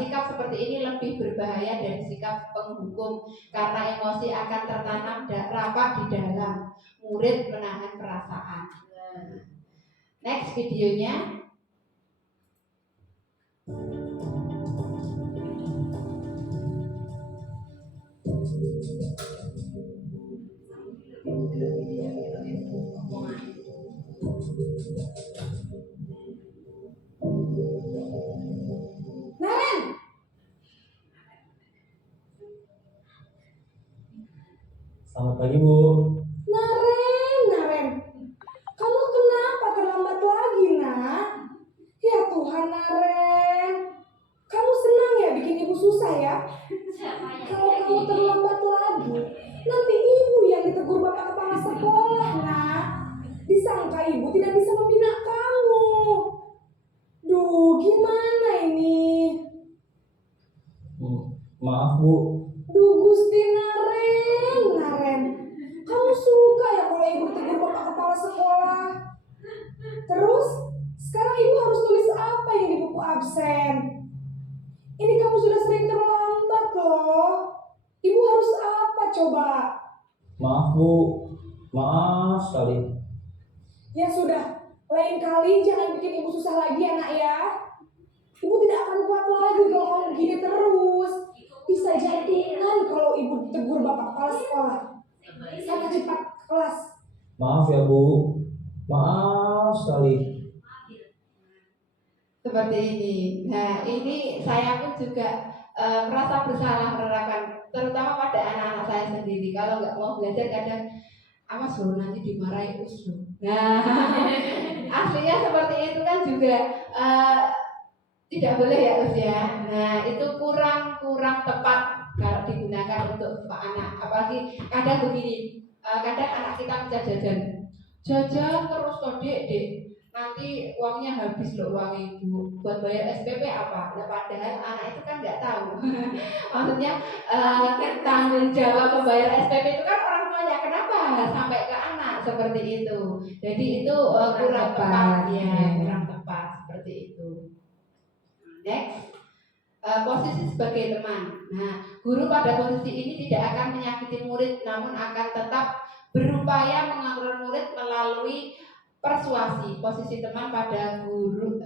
sikap seperti ini lebih berbahaya dari sikap penghukum karena emosi akan tertanam rapat di dalam murid menahan perasaan. Next videonya. Naren, Selamat pagi Bu. Naren, kamu kenapa terlambat lagi, nak? Ya Tuhan, Naren, kamu senang ya bikin ibu susah ya? Kalau kamu terlambat lagi, nanti ibu yang ditegur bapak kepala sekolah, nak. Disangka ibu tidak bisa membina kamu. Duh, gimana ini? Maaf Bu. Duh, Gusti Naren, kamu suka ya kalau ibu ditegur bapak kepala sekolah? Terus, sekarang ibu harus tulis apa yang di buku absen? Ini kamu sudah sering terlambat loh. Ibu harus apa coba? Maaf Bu. Maaf sekali. Ya sudah, lain kali jangan bikin ibu susah lagi ya nak ya. Ibu tidak akan kuat lagi kalau kamu begini terus. Bisa jantungan kalau ibu ditegur bapak kepala sekolah. Sana cepat ke kelas. Maaf ya Bu. Maaf sekali. Seperti ini. Nah, ini saya pun juga merasa bersalah menerapkan, terutama pada anak-anak saya sendiri. Kalau nggak mau belajar kadang, awas loh nanti dimarahi usul. Nah, aslinya seperti itu kan juga tidak boleh ya Us ya. Nah, itu kurang tepat kalau digunakan untuk Pak anak. Apalagi kadang begini, kadang anak kita minta jajan terus kok dek. Nanti uangnya habis loh, uang ibu buat bayar SPP apa? Nah, padahal anak itu kan nggak tahu. Maksudnya tanggung jawab membayar SPP itu kan orang tuanya. Kenapa sampai ke anak seperti itu? Jadi itu kurang tepat ya, kurang tepat seperti itu. Next, posisi sebagai teman. Nah, guru pada posisi ini tidak akan menyakiti murid, namun akan tetap berupaya mengontrol murid melalui persuasi. Posisi teman pada guru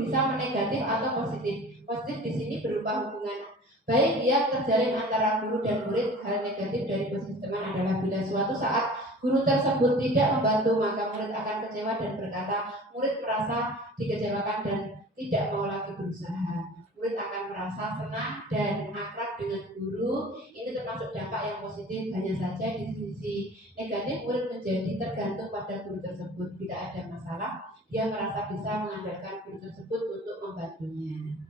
bisa menegatif atau positif. Positif di sini berupa hubungan baik yang terjalin antara guru dan murid. Hal negatif dari posisi teman adalah bila suatu saat guru tersebut tidak membantu, maka murid akan kecewa dan berkata murid merasa dikecewakan dan tidak mau lagi berusaha. Murid akan merasa senang dan akrab dengan guru. Ini termasuk dampak yang positif. Hanya saja di sisi negatif, murid menjadi tergantung pada guru tersebut. Bila ada masalah, dia merasa bisa mengandalkan guru tersebut untuk membantunya.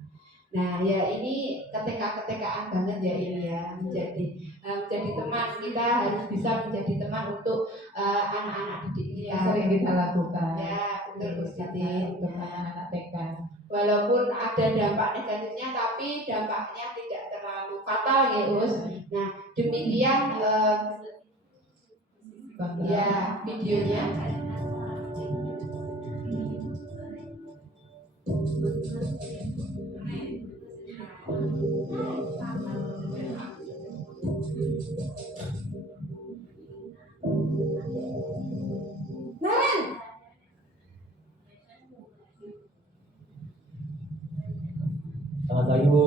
Nah, ya ini ketika-ketikaan banget ya ini ya, menjadi teman. Kita harus bisa menjadi teman untuk anak-anak didik kita. Sering kita lakukan. Ya, betul Gusti. Untuk anak-anak TK. Walaupun ada dampak negatifnya, tapi dampaknya tidak terlalu fatal ya Us. Nah, demikian ya videonya. Naren, Selamat pagi Bu.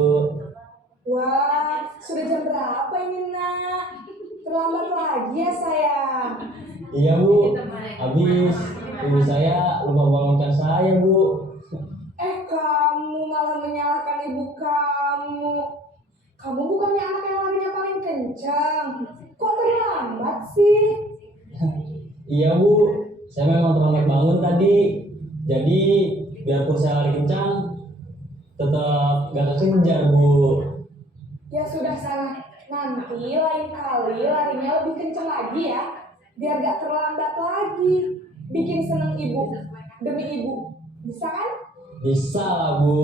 wah, sudah jam berapa ini nak? Terlambat lagi ya sayang. Iya Bu. Habis ibu saya lupa bangunkan saya Bu. Kamu malah menyalahkan ibu kamu. Kamu bukannya anak yang larinya paling kencang. Kok terlambat sih? Iya Bu. Saya memang terlambat bangun tadi. Jadi biarpun saya lari kencang, tetap gak kekejar Bu. Ya sudah sana. Nanti lain kali larinya lebih kencang lagi ya. Biar gak terlambat lagi. Bikin seneng ibu. demi ibu. Bisa kan? Bisa lah Bu.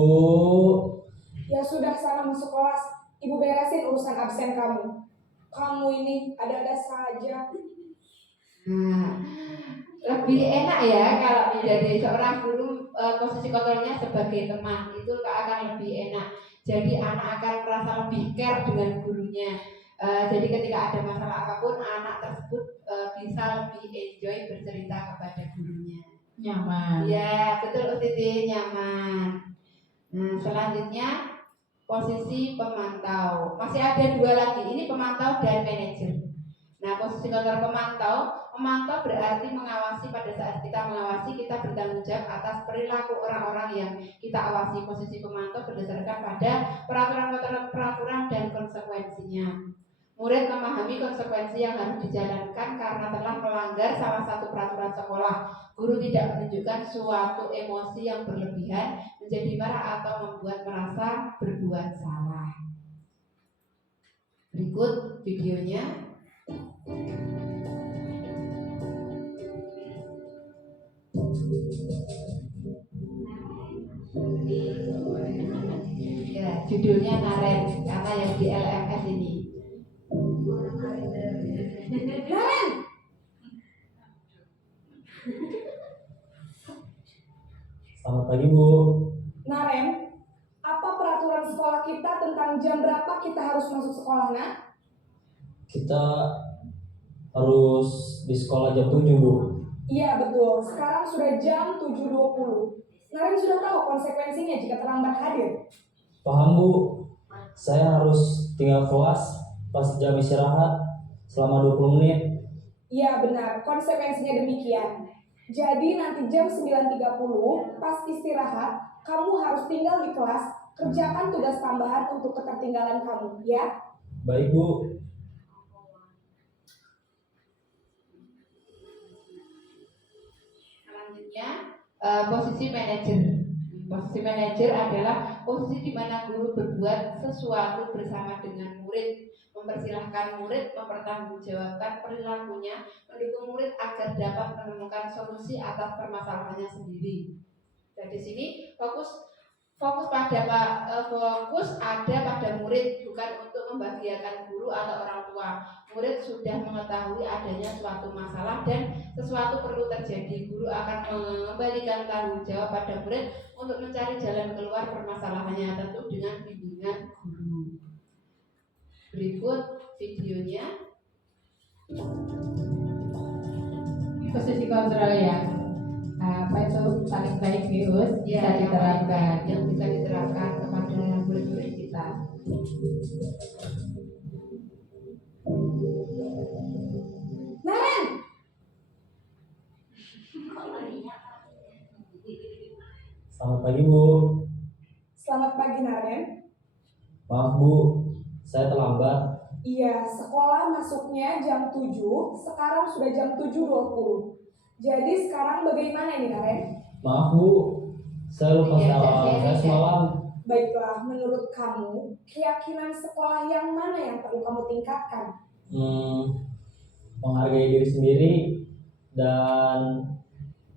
Ya sudah, sana masuk kelas. Ibu beresin urusan absen kamu. Kamu ini ada-ada saja. Nah, lebih enak ya kalau menjadi seorang guru, posisi kontrolnya sebagai teman itu akan lebih enak. Jadi anak akan merasa lebih care dengan gurunya. Jadi ketika ada masalah apapun, anak tersebut bisa lebih enjoy bercerita kepada gurunya. Nyaman. Ya, betul Titi, nyaman. Nah, selanjutnya posisi pemantau. Masih ada dua lagi, ini pemantau dan manajer. Nah, posisi kontrol memantau berarti mengawasi. Pada saat kita mengawasi, kita bertanggung jawab atas perilaku orang-orang yang kita awasi. Posisi pemantau berdasarkan pada peraturan dan konsekuensinya. Murid memahami konsekuensi yang harus dijalankan karena telah melanggar salah satu peraturan sekolah. Guru tidak menunjukkan suatu emosi yang berlebihan, menjadi marah atau membuat merasa berbuat salah. Berikut videonya. Ya, judulnya Naren karena yang di LMS ini. Naren! Selamat pagi Bu. Naren, apa peraturan sekolah kita tentang jam berapa kita harus masuk sekolah, nak? Kita harus di sekolah jam 7 Bu. Iya betul, sekarang sudah jam 7.20. Naren sudah tahu konsekuensinya jika terlambat hadir. Paham Bu. Saya harus tinggal kelas pas jam istirahat selama 20 menit. Iya benar, konsekuensinya demikian. Jadi nanti jam 9.30 pas istirahat, kamu harus tinggal di kelas, kerjakan tugas tambahan untuk ketertinggalan kamu, ya? Baik Bu. Selanjutnya posisi manajer. Posisi manajer adalah posisi di mana guru berbuat sesuatu bersama dengan murid, mempersilahkan murid mempertanggungjawabkan perilakunya, mendukung murid agar dapat menemukan solusi atas permasalahannya sendiri. Dan di sini fokus ada pada murid, bukan untuk membahagiakan guru atau orang tua. Murid sudah mengetahui adanya suatu masalah dan sesuatu perlu terjadi. Guru akan mengembalikan tanggung jawab pada murid untuk mencari jalan keluar permasalahannya, tentu dengan bimbingan guru. Berikut videonya. Posisi kontrol yang apa itu paling baik virus bisa diterapkan. Yang bisa diterapkan kepada murid-murid kita. Naren! Selamat pagi Bu. Selamat pagi Naren. Maaf Bu, saya terlambat. Iya, sekolah masuknya jam 7, sekarang sudah jam 7.20. Jadi sekarang bagaimana nih Naren? Maaf Bu, saya lupa salah saya semalam. Baiklah, menurut kamu, keyakinan sekolah yang mana yang perlu kamu tingkatkan? Menghargai diri sendiri dan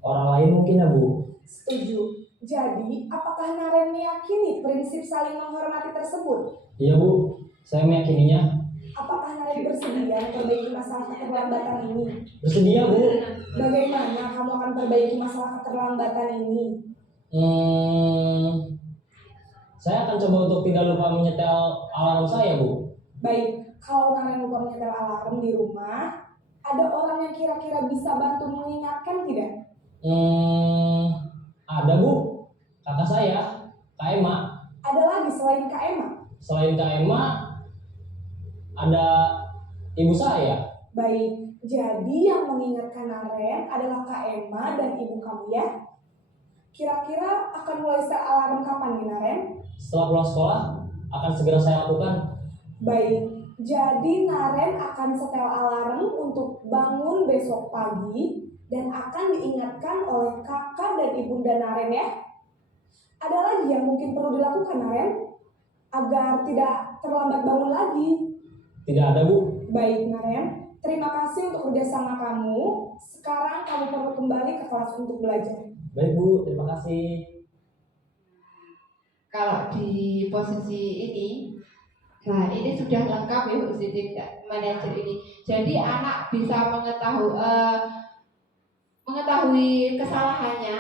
orang lain mungkin ya Bu. Setuju. Jadi, apakah Naren meyakini prinsip saling menghormati tersebut? Iya Bu, saya meyakininya. Apakah Naren bersedia memperbaiki masalah keterlambatan ini? Bersedia Bu. Bagaimana kamu akan perbaiki masalah keterlambatan ini? Saya akan coba untuk tidak lupa menyetel alarm saya Bu. Baik, kalau Naren lupa menyetel alarm di rumah, ada orang yang kira-kira bisa bantu mengingatkan tidak? Ada Bu, kakak saya, Kak Emma. Ada lagi selain Kak Emma? Selain Kak Emma, ada ibu saya. Baik, jadi yang mengingatkan Naren adalah Kak Emma dan ibu kamu ya? Kira-kira akan mulai set alarm kapan nih Naren? Setelah pulang sekolah, akan segera saya lakukan. Baik, jadi Naren akan setel alarm untuk bangun besok pagi dan akan diingatkan oleh kakak dan ibunda Naren ya. Ada lagi yang mungkin perlu dilakukan Naren agar tidak terlambat bangun lagi? Tidak ada Bu. Baik Naren, terima kasih untuk kerjasama kamu. Sekarang kamu perlu kembali ke kelas untuk belajar. Baik Bu, terima kasih. Kalau di posisi ini, nah ini sudah lengkap ya Bu Siti, manajer ini. Jadi anak bisa mengetahui kesalahannya,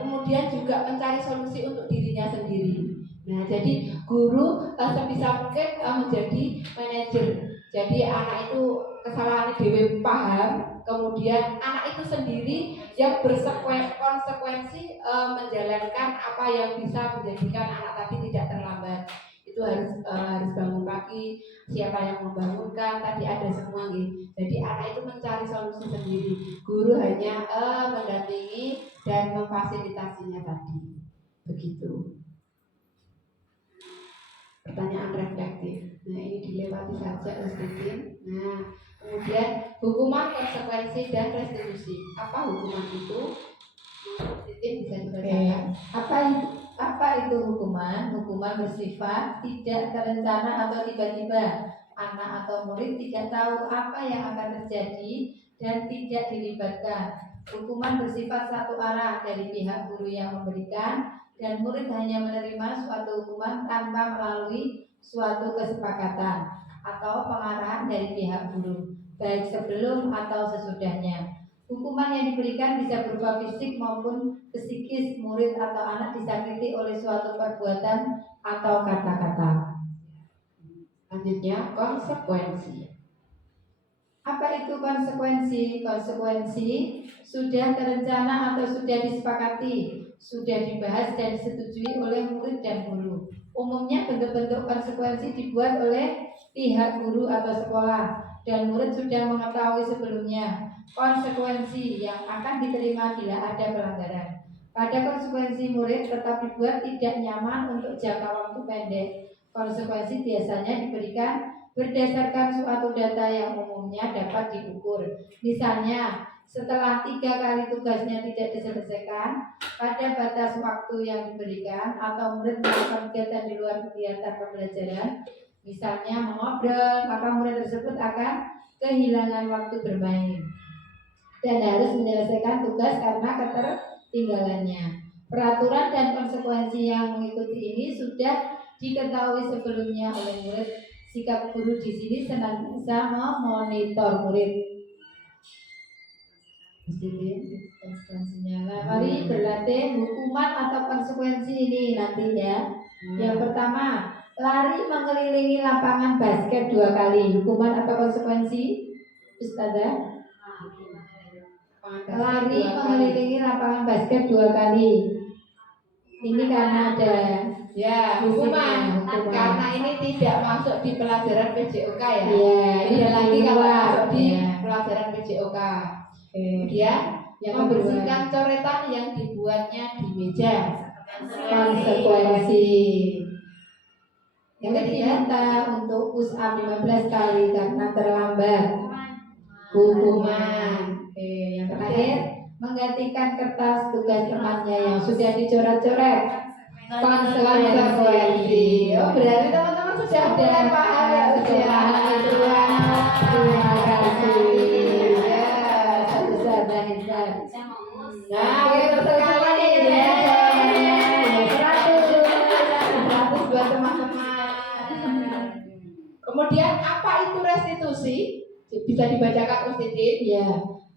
kemudian juga mencari solusi untuk dirinya sendiri. Nah, jadi guru sebisa mungkin menjadi manajer. Jadi anak itu kesalahan dewe paham, kemudian anak itu sendiri yang berkonsekuensi menjalankan apa yang bisa menjadikan anak tadi tidak terlambat. Itu harus bangun pagi, siapa yang membangunkan, tadi ada semua gitu. Jadi anak itu mencari solusi sendiri, guru hanya mendampingi dan memfasilitasinya tadi. Begitu. Pertanyaan reflektif. Nah, ini dilewati saja Ustazin. Nah, kemudian hukuman, konsekuensi, dan restitusi. Apa hukuman itu? Ustazin bisa dibacakan. Apa itu hukuman? Hukuman bersifat tidak terencana atau tiba-tiba. Anak atau murid tidak tahu apa yang akan terjadi dan tidak dilibatkan. Hukuman bersifat satu arah dari pihak guru yang memberikan, dan murid hanya menerima suatu hukuman tanpa melalui suatu kesepakatan atau pengarahan dari pihak guru, baik sebelum atau sesudahnya. Hukuman yang diberikan bisa berupa fisik maupun psikis. Murid atau anak disakiti oleh suatu perbuatan atau kata-kata. Selanjutnya, konsekuensi. Apa itu konsekuensi? Konsekuensi sudah terencana atau sudah disepakati, sudah dibahas dan disetujui oleh murid dan guru. Umumnya bentuk-bentuk konsekuensi dibuat oleh pihak guru atau sekolah, dan murid sudah mengetahui sebelumnya konsekuensi yang akan diterima bila ada pelanggaran. Pada konsekuensi, murid tetap dibuat tidak nyaman untuk jangka waktu pendek. Konsekuensi biasanya diberikan berdasarkan suatu data yang umumnya dapat diukur. Misalnya, setelah 3 kali tugasnya tidak diselesaikan pada batas waktu yang diberikan, atau murid melakukan kegiatan di luar kegiatan pembelajaran, misalnya mengobrol, maka murid tersebut akan kehilangan waktu bermain dan harus menyelesaikan tugas karena ketertinggalannya. Peraturan dan konsekuensi yang mengikuti ini sudah diketahui sebelumnya oleh murid. Sikap guru di sini senantiasa memonitor murid. Konsekuensinya. Nah, mari berlatih hukuman atau konsekuensi ini nanti ya. Yang pertama, lari mengelilingi lapangan basket 2 kali. Hukuman atau konsekuensi? Ustazah? Lari mengelilingi lapangan basket 2 kali. Ini karena ada hukuman karena ini tidak masuk di pelajaran PJOK ya. Iya, Tidak lagi kalau masuk di Iya. pelajaran PJOK. Oke. Kemudian Yang membersihkan coretan yang dibuatnya di meja. konsekuensi. Yang Yang ketiga, diminta untuk push up 15 kali karena terlambat. Hukuman. Oke, yang terakhir, menggantikan kertas tugas temannya yang sudah dicoret-coret. konsekuensi. Oh, berarti teman-teman sudah mulai paham ya, sudah paham itu. Terima kasih. Ya, satu sahabat hebat. Nah, itu sekali ya. 100 buat teman-teman. Kemudian apa itu restitusi? Bisa dibacakan Ustazin? Ya,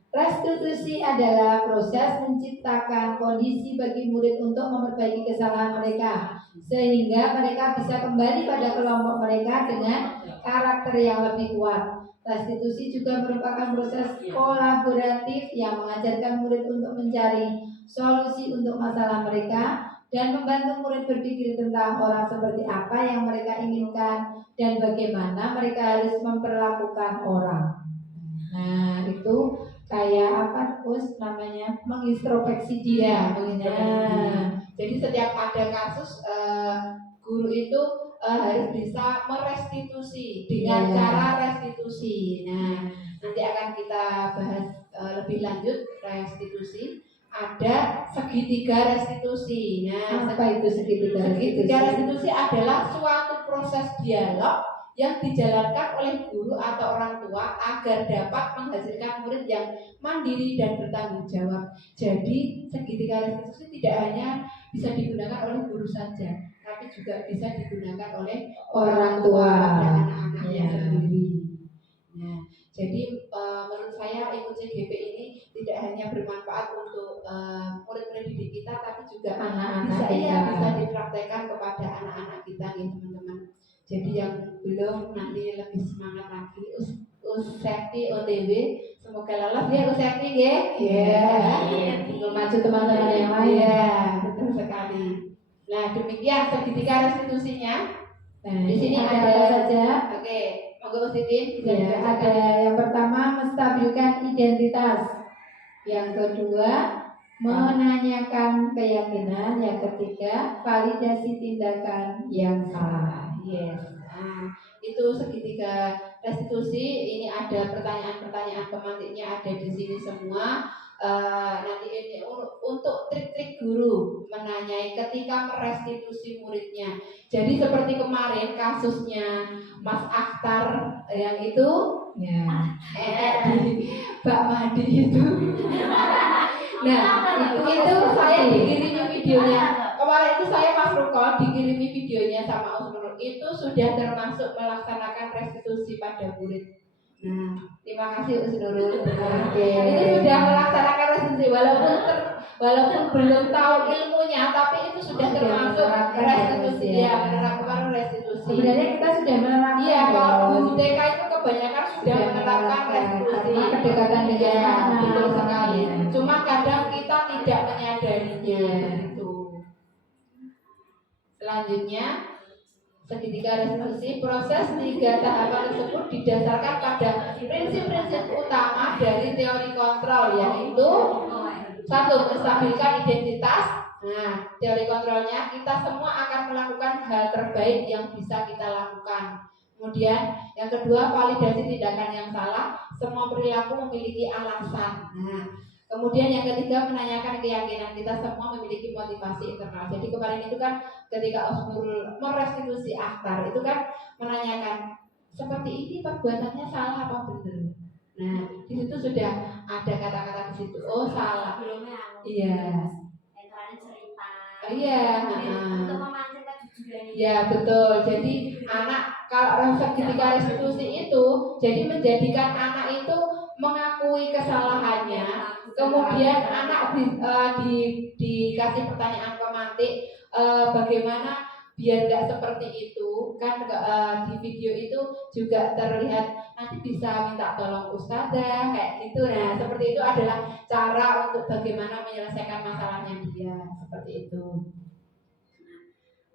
restitusi adalah proses menciptakan kondisi bagi murid untuk memperbaiki kesalahan mereka, sehingga mereka bisa kembali pada kelompok mereka dengan karakter yang lebih kuat. Restitusi juga merupakan proses kolaboratif yang mengajarkan murid untuk mencari solusi untuk masalah mereka dan membantu murid berpikir tentang orang seperti apa yang mereka inginkan dan bagaimana mereka harus memperlakukan orang. Nah, itu kayak apa namanya, mengintrospeksi dia. Jadi setiap ada kasus guru itu harus bisa merestitusi dengan cara restitusi. Nah, nanti akan kita bahas lebih lanjut restitusi. Ada segitiga restitusi. Nah, apa itu segitiga restitusi? Segitiga restitusi adalah suatu proses dialog yang dijalankan oleh guru atau orang tua agar dapat menghasilkan murid yang mandiri dan bertanggung jawab. Jadi segitiga restitusi tidak hanya bisa digunakan oleh guru saja, tapi juga bisa digunakan oleh orang tua dan anak-anaknya Ya. sendiri. Nah, jadi menurut saya ilmu CGP ini tidak hanya bermanfaat untuk murid-murid didik kita, tapi juga Anak-anak bisa dipraktekkan kepada anak-anak kita nih teman-teman. Jadi yang belum nanti lebih semangat lagi. Sekti OTW, semoga lolos ya Sekti ya. Untuk maju teman-teman yang lain. Iya, betul sekali. Nah, demikian segitiga restitusinya. Nah, Di sini ada ada- apa saja? Oke, monggo Sitin bisa Ya, dibacakan. ada yang pertama menstabilkan identitas. Yang kedua menanyakan keyakinan. Yang ketiga validasi tindakan yang salah. Yes. Nah, itu segitiga restitusi. Ini ada pertanyaan-pertanyaan pemantiknya ada di sini semua. Nanti ini untuk trik-trik guru menanyai ketika merestitusi muridnya. Jadi seperti kemarin kasusnya Mas Akhtar yang itu Ya. di Mbak Mahdi itu. Nah, itu saya dikirimi videonya. Kemarin itu saya Mas Rukol dikirimi videonya sama Usnurul. Itu sudah termasuk melaksanakan restitusi pada murid. Nah, terima kasih Usnurul. Ini sudah melaksanakan restitusi walaupun belum tahu ilmunya, tapi itu sudah termasuk restitusi ya, menerapkan restitusi. Sebenarnya kita sudah menerapkan. Iya, kalau guru TK itu kebanyakan sudah menerapkan restitusi. karena kedekatan dengan Iya, anak. betul sekali. Ya. Cuma kadang kita tidak menyadarinya. Gitu. Selanjutnya, segitiga restitusi, proses 3 tahapan tersebut didasarkan pada prinsip-prinsip utama dari teori kontrol, yaitu 1. Menstabilkan identitas. Nah, teori kontrolnya kita semua akan melakukan hal terbaik yang bisa kita lakukan. Kemudian yang kedua, validasi tindakan yang salah. Semua perilaku memiliki alasan. Nah, kemudian yang ketiga, menanyakan keyakinan. Kita semua memiliki motivasi internal. Jadi kemarin itu kan ketika Osnurul merestitusi Akhtar itu kan menanyakan seperti ini perbuatannya salah apa benar. Nah, di situ sudah ada kata-kata di situ. Oh, salah. Iya. Iya. Untuk memancing kejujuran ini. Ya betul. Jadi anak kalau ketika restitusi itu jadi menjadikan anak itu mengakui kesalahannya. Kemudian anak dikasih pertanyaan pemantik bagaimana biar nggak seperti itu kan. Di video itu juga terlihat nanti bisa minta tolong ustazah kayak gitu. Nah seperti itu adalah cara untuk bagaimana menyelesaikan masalahnya dia seperti itu.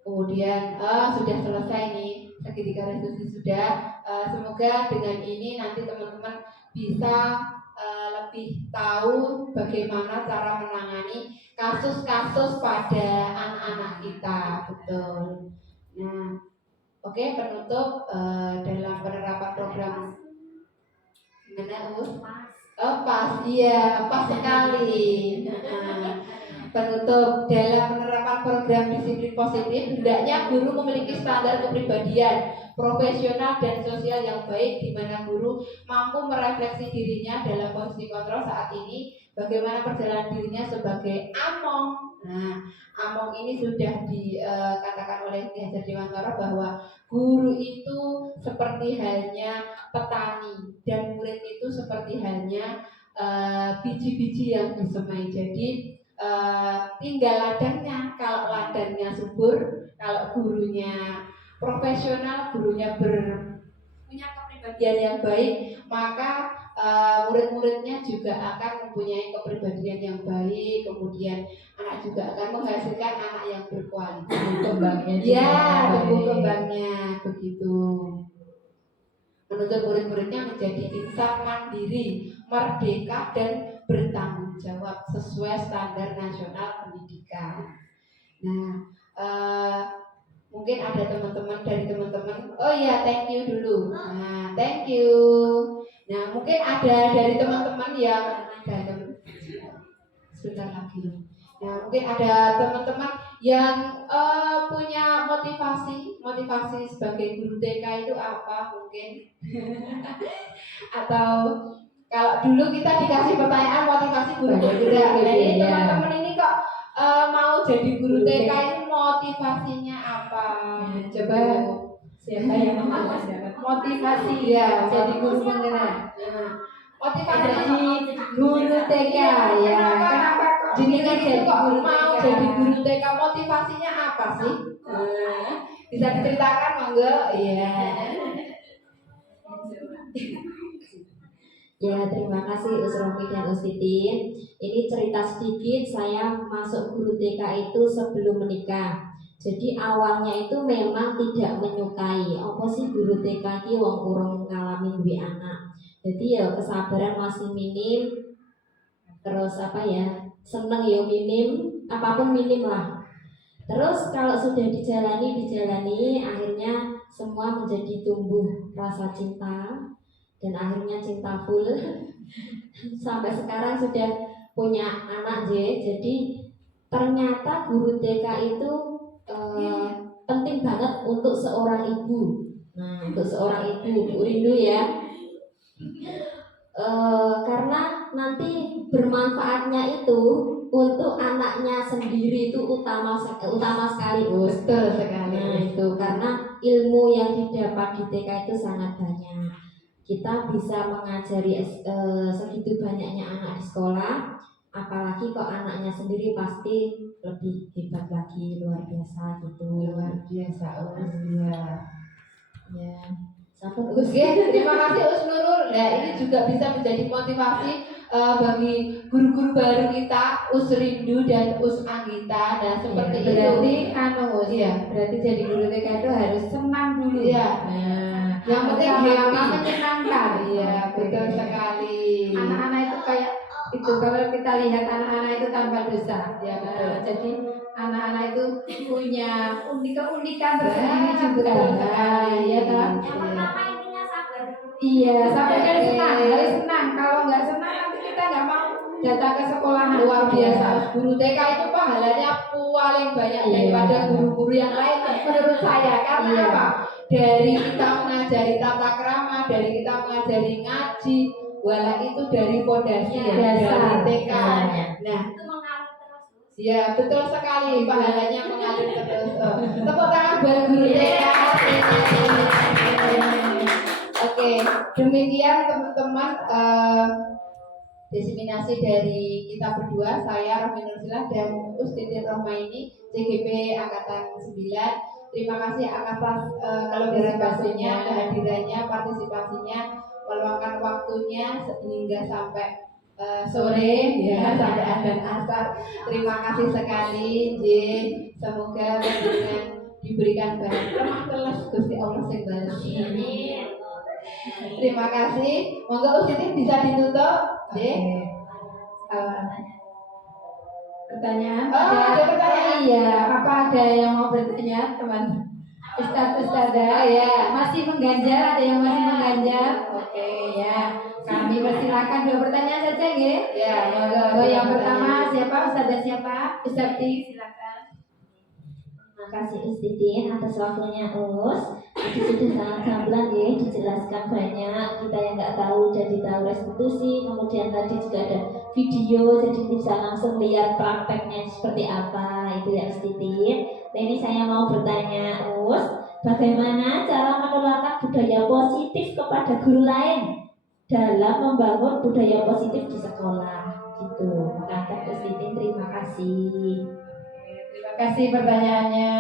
Kemudian sudah selesai nih segitiga restitusi sudah. Semoga dengan ini nanti teman-teman bisa lebih tahu bagaimana cara menangani kasus-kasus pada anak-anak kita, betul. Nah, oke, penutup dalam penerapan program pas, iya pas sekali. Penutup dalam penerapan program disiplin positif, hendaknya guru memiliki standar kepribadian profesional dan sosial yang baik, di mana guru mampu merefleksi dirinya dalam posisi kontrol saat ini, bagaimana perjalanan dirinya sebagai among. Nah, among ini sudah dikatakan oleh Ki Hajar Dewantara bahwa guru itu seperti halnya petani dan murid itu seperti halnya biji-biji yang disemai. Jadi tinggal ladangnya. Kalau ladangnya subur, kalau gurunya profesional, gurunya punya kepribadian yang baik, maka murid-muridnya juga akan mempunyai kepribadian yang baik. Kemudian anak juga akan menghasilkan anak yang berkualitas. Kembangnya Ya, tumbuh kembangnya begitu. Menuntut murid-muridnya menjadi insan mandiri, merdeka dan bertanggung jawab sesuai standar nasional pendidikan. Nah, mungkin ada teman-teman dari teman-teman. Oh iya, thank you dulu. Nah, thank you. Nah, mungkin ada dari teman-teman yang sebentar lagi. Nah, mungkin ada teman-teman yang punya motivasi sebagai guru TK itu apa mungkin? Atau kalau dulu kita dikasih pertanyaan motivasi guru TK, nah ini teman-teman ini kok mau jadi guru TK itu motivasinya apa? Coba siapa yang mau motivasi ya jadi guru penggerak? Motivasi Jadi guru TK ya. Kenapa kok jenengan jadi itu kok guru mau TK? jadi guru TK, motivasinya apa sih? Bisa diceritakan monggo? Iya. Ya, terima kasih Us Rofi dan Us Titin. Ini cerita sedikit, saya masuk guru TK itu sebelum menikah. Jadi awalnya itu memang tidak menyukai. Apa sih guru TK ki wong urung ngalamin duwe anak. Jadi ya kesabaran masih minim. Terus apa ya? Seneng ya minim, apapun minim lah. Terus kalau sudah dijalani, akhirnya semua menjadi tumbuh rasa cinta. Dan akhirnya cinta full sampai sekarang sudah punya anak jadi ternyata guru TK itu penting banget untuk seorang ibu. Nah, untuk seorang ibu, Bu Rindu ya, karena nanti bermanfaatnya itu untuk anaknya sendiri itu utama sekali, Us. Betul sekali. Nah, itu karena ilmu yang didapat di TK itu sangat banyak. Kita bisa mengajari segitu banyaknya anak di sekolah, apalagi kok anaknya sendiri pasti lebih hebat lagi, luar biasa gitu. Luar biasa, Us. Ya, siapa Us, terima kasih Us Nurul. Nah, ini juga bisa menjadi motivasi bagi guru-guru baru kita, Us Rindu dan Us Anggita. Nah, seperti itu. Berarti Us Iya. berarti jadi guru TK itu harus senang dulu. Iya. Nah, Yang penting lama-lama happy. menyenangkan. Iya, betul sekali. Anak-anak itu kayak itu kalau kita lihat anak-anak itu tanpa dosa. Ya, betul. Jadi anak-anak itu punya keunikan tersendiri Ya, juga. betul sekali. Ya kan? Yang pertama intinya sabar dulu. Iya, sampai Oke. harus senang, harus senang. Kalau nggak senang nanti kita nggak mau datang ke sekolahan. Luar biasa, guru TK itu pahalanya paling banyak Iya. daripada guru-guru yang lain menurut saya. Karena Iya. apa? Dari kita mengajari tata krama, dari kita mengajari ngaji, walau itu dari fondasi ya, Dasar. dari TK. Dasarnya. Nah, Itu mengalir terus. ya betul sekali, pahalanya mengalir terus. Tepuk tangan buat guru TK. Oke, demikian teman-teman diseminasi dari kita berdua, saya Rohmi Nursilah dan Us Titin Rohmaini, CGP Angkatan 9. Terima kasih atas partisipasinya, kehadirannya, partisipasinya, meluangkan waktunya hingga sampai sore ya, sampai adzan asar. Terima kasih sekali, J. Semoga dengan diberikan bahan remah teles Gusti Allah sing balesi. Terima kasih. Monggo Us Titin bisa ditutup, J. Pertanyaan? Ada pertanyaan? Iya, apa ada yang mau bertanya, teman? Ustadz-ustadzah, ya. masih mengganjal, ada yang masih mengganjal? Oke, ya. Kami persilakan dua pertanyaan saja, nggih? Ya, Monggo yang pertama siapa? Ustadzah siapa? Ustadz, silakan. Terima kasih Us Titin atas waktunya Us. Jadi sudah sangat gamblang ya, dijelaskan banyak. Kita yang nggak tahu jadi tahu restitusi. Kemudian tadi juga ada video, jadi bisa langsung lihat prakteknya seperti apa itu ya Us Titin. Nah ini saya mau bertanya Us, bagaimana cara menularkan budaya positif kepada guru lain dalam membangun budaya positif di sekolah gitu. Kata Us Titin, terima kasih. Terima kasih pertanyaannya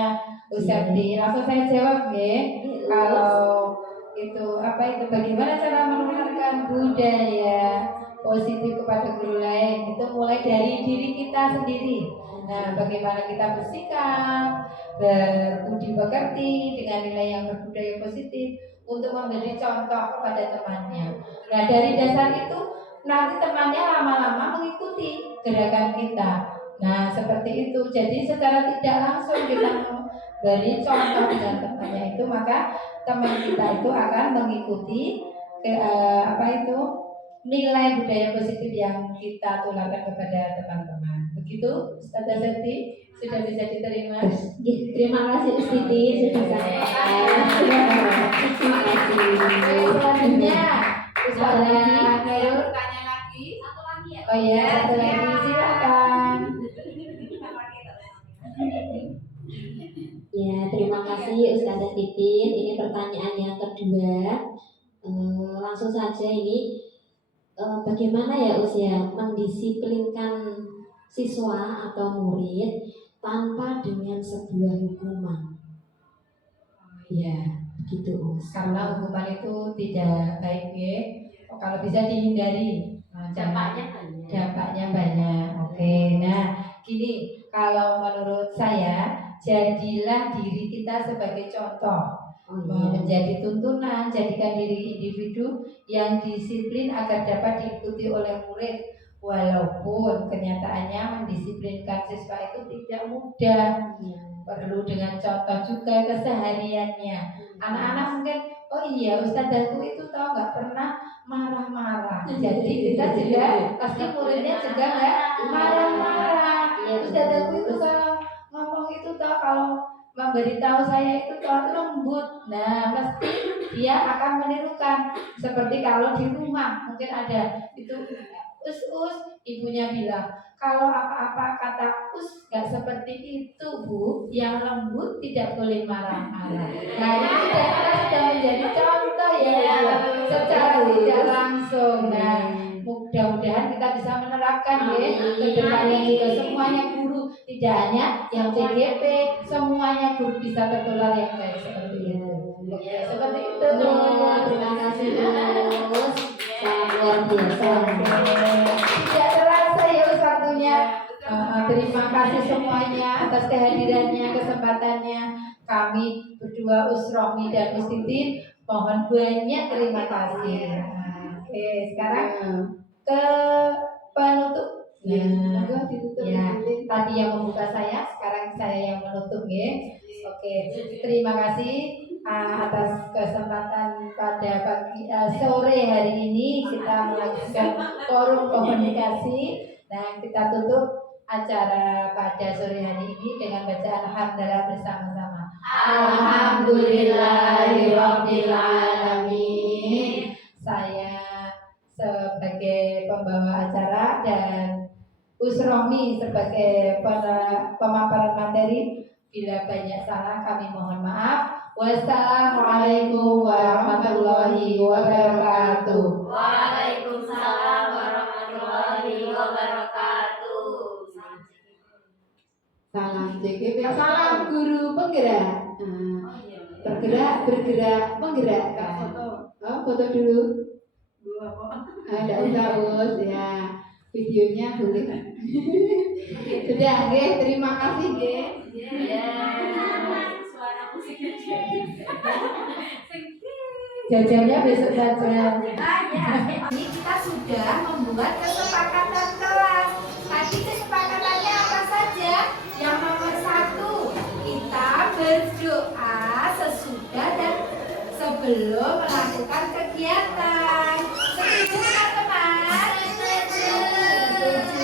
Ustadz. Langsung saya jawab ya. Kalau itu apa itu bagaimana cara menularkan budaya positif kepada guru lain, itu mulai dari diri kita sendiri. Nah, bagaimana kita bersikap, berbudi pekerti dengan nilai yang berbudaya positif untuk memberi contoh kepada temannya. Nah, dari dasar itu nanti temannya lama-lama mengikuti gerakan kita. Nah, seperti itu. Jadi secara tidak langsung kita memberi contoh dengan temannya itu, maka teman kita itu akan mengikuti nilai budaya positif yang kita tularkan kepada teman-teman. begitu Ustazah Seti sudah bisa diterima. Terima kasih Siti sudah sampaikan. Terima kasih. Selanjutnya Ustazah Ada yang Nurul. bertanya lagi? Oh ya, satu lagi silakan. Ya, terima kasih Ustazah Titin. Ini pertanyaan yang kedua. Langsung saja ini, bagaimana ya usia mendisiplinkan siswa atau murid tanpa dengan sebuah hukuman? Ya, begitu Us. Karena hukuman itu tidak baik ya. Kalau bisa dihindari. Dampaknya banyak. Oke. Nah, gini, kalau menurut saya jadilah diri kita sebagai contoh. Menjadi tuntunan, jadikan diri individu yang disiplin agar dapat diikuti oleh murid. Walaupun kenyataannya mendisiplinkan siswa itu tidak mudah, perlu dengan contoh juga kesehariannya. Anak-anak mungkin, oh iya ustazahku itu tahu nggak pernah marah-marah. Jadi kita juga pasti muridnya juga nggak marah-marah. Ustazahku itu kalau ngomong itu tahu kalau memberitahu saya itu tahu lembut. Nah mesti dia akan menirukan. Seperti kalau di rumah mungkin ada itu ibunya bilang kalau apa-apa kata nggak seperti itu bu, yang lembut tidak boleh marah-marah. Nah ini sudah menjadi contoh ya secara tidak langsung. Nah mudah-mudahan kita bisa menerapkan ya ke depannya juga semuanya guru, tidak hanya yang CGP, semuanya guru bisa tertular yang baik seperti itu. Ya, seperti itu. Terima kasih Us. Sangat luar biasa. Tidak terasa ya waktunya. Terima kasih semuanya atas kehadirannya, kesempatannya. Kami berdua Usromi dan Ustitin mohon banyak terima kasih. Oke, sekarang ke penutup. Ya, tadi yang membuka saya, sekarang saya yang menutup ya. Oke, terima kasih atas kesempatan pada sore hari ini kita melakukan forum komunikasi. Dan kita tutup acara pada sore hari ini dengan bacaan hamdalah bersama-sama. Alhamdulillahirabbil alamin. Saya sebagai pembawa acara dan Usromi sebagai pemaparan materi. Bila banyak salah kami mohon maaf. Wassalamualaikum warahmatullahi wabarakatuh. Waalaikumsalam warahmatullahi wabarakatuh. Salam CGP, salam guru penggerak. Bergerak, menggerakkan. Foto dulu. Ada usah ya. Videonya boleh. Sudah, terima kasih, Suara musiknya Jajannya besok saja. Ini kita sudah membuat kesepakatan kelas. Tadi kesepakatannya apa saja? Yang nomor 1, kita berdoa sesudah dan sebelum melakukan kegiatan. Setuju teman-teman?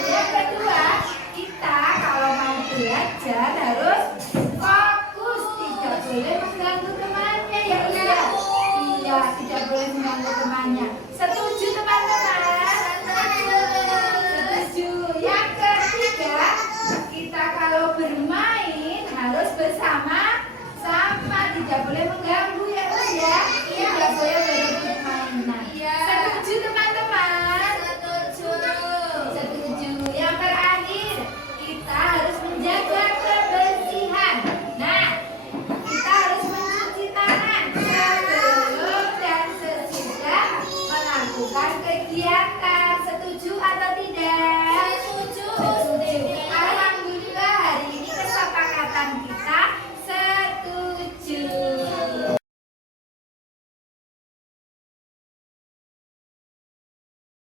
Yang kedua, kita kalau mau belajar harus fokus, tidak boleh mengganggu temannya ya udah. Iya, tidak boleh mengganggu temannya. Setuju teman-teman? Setuju. Yang ketiga, kita kalau bermain harus bersama-sama, tidak boleh mengganggu ya udah. Tidak boleh berebut mainan. Setuju teman-teman? Setuju. Yang terakhir, kita harus menjaga kebersihan. Nah, kita harus mencuci tangan sebelum dan sesudah melakukan kegiatan.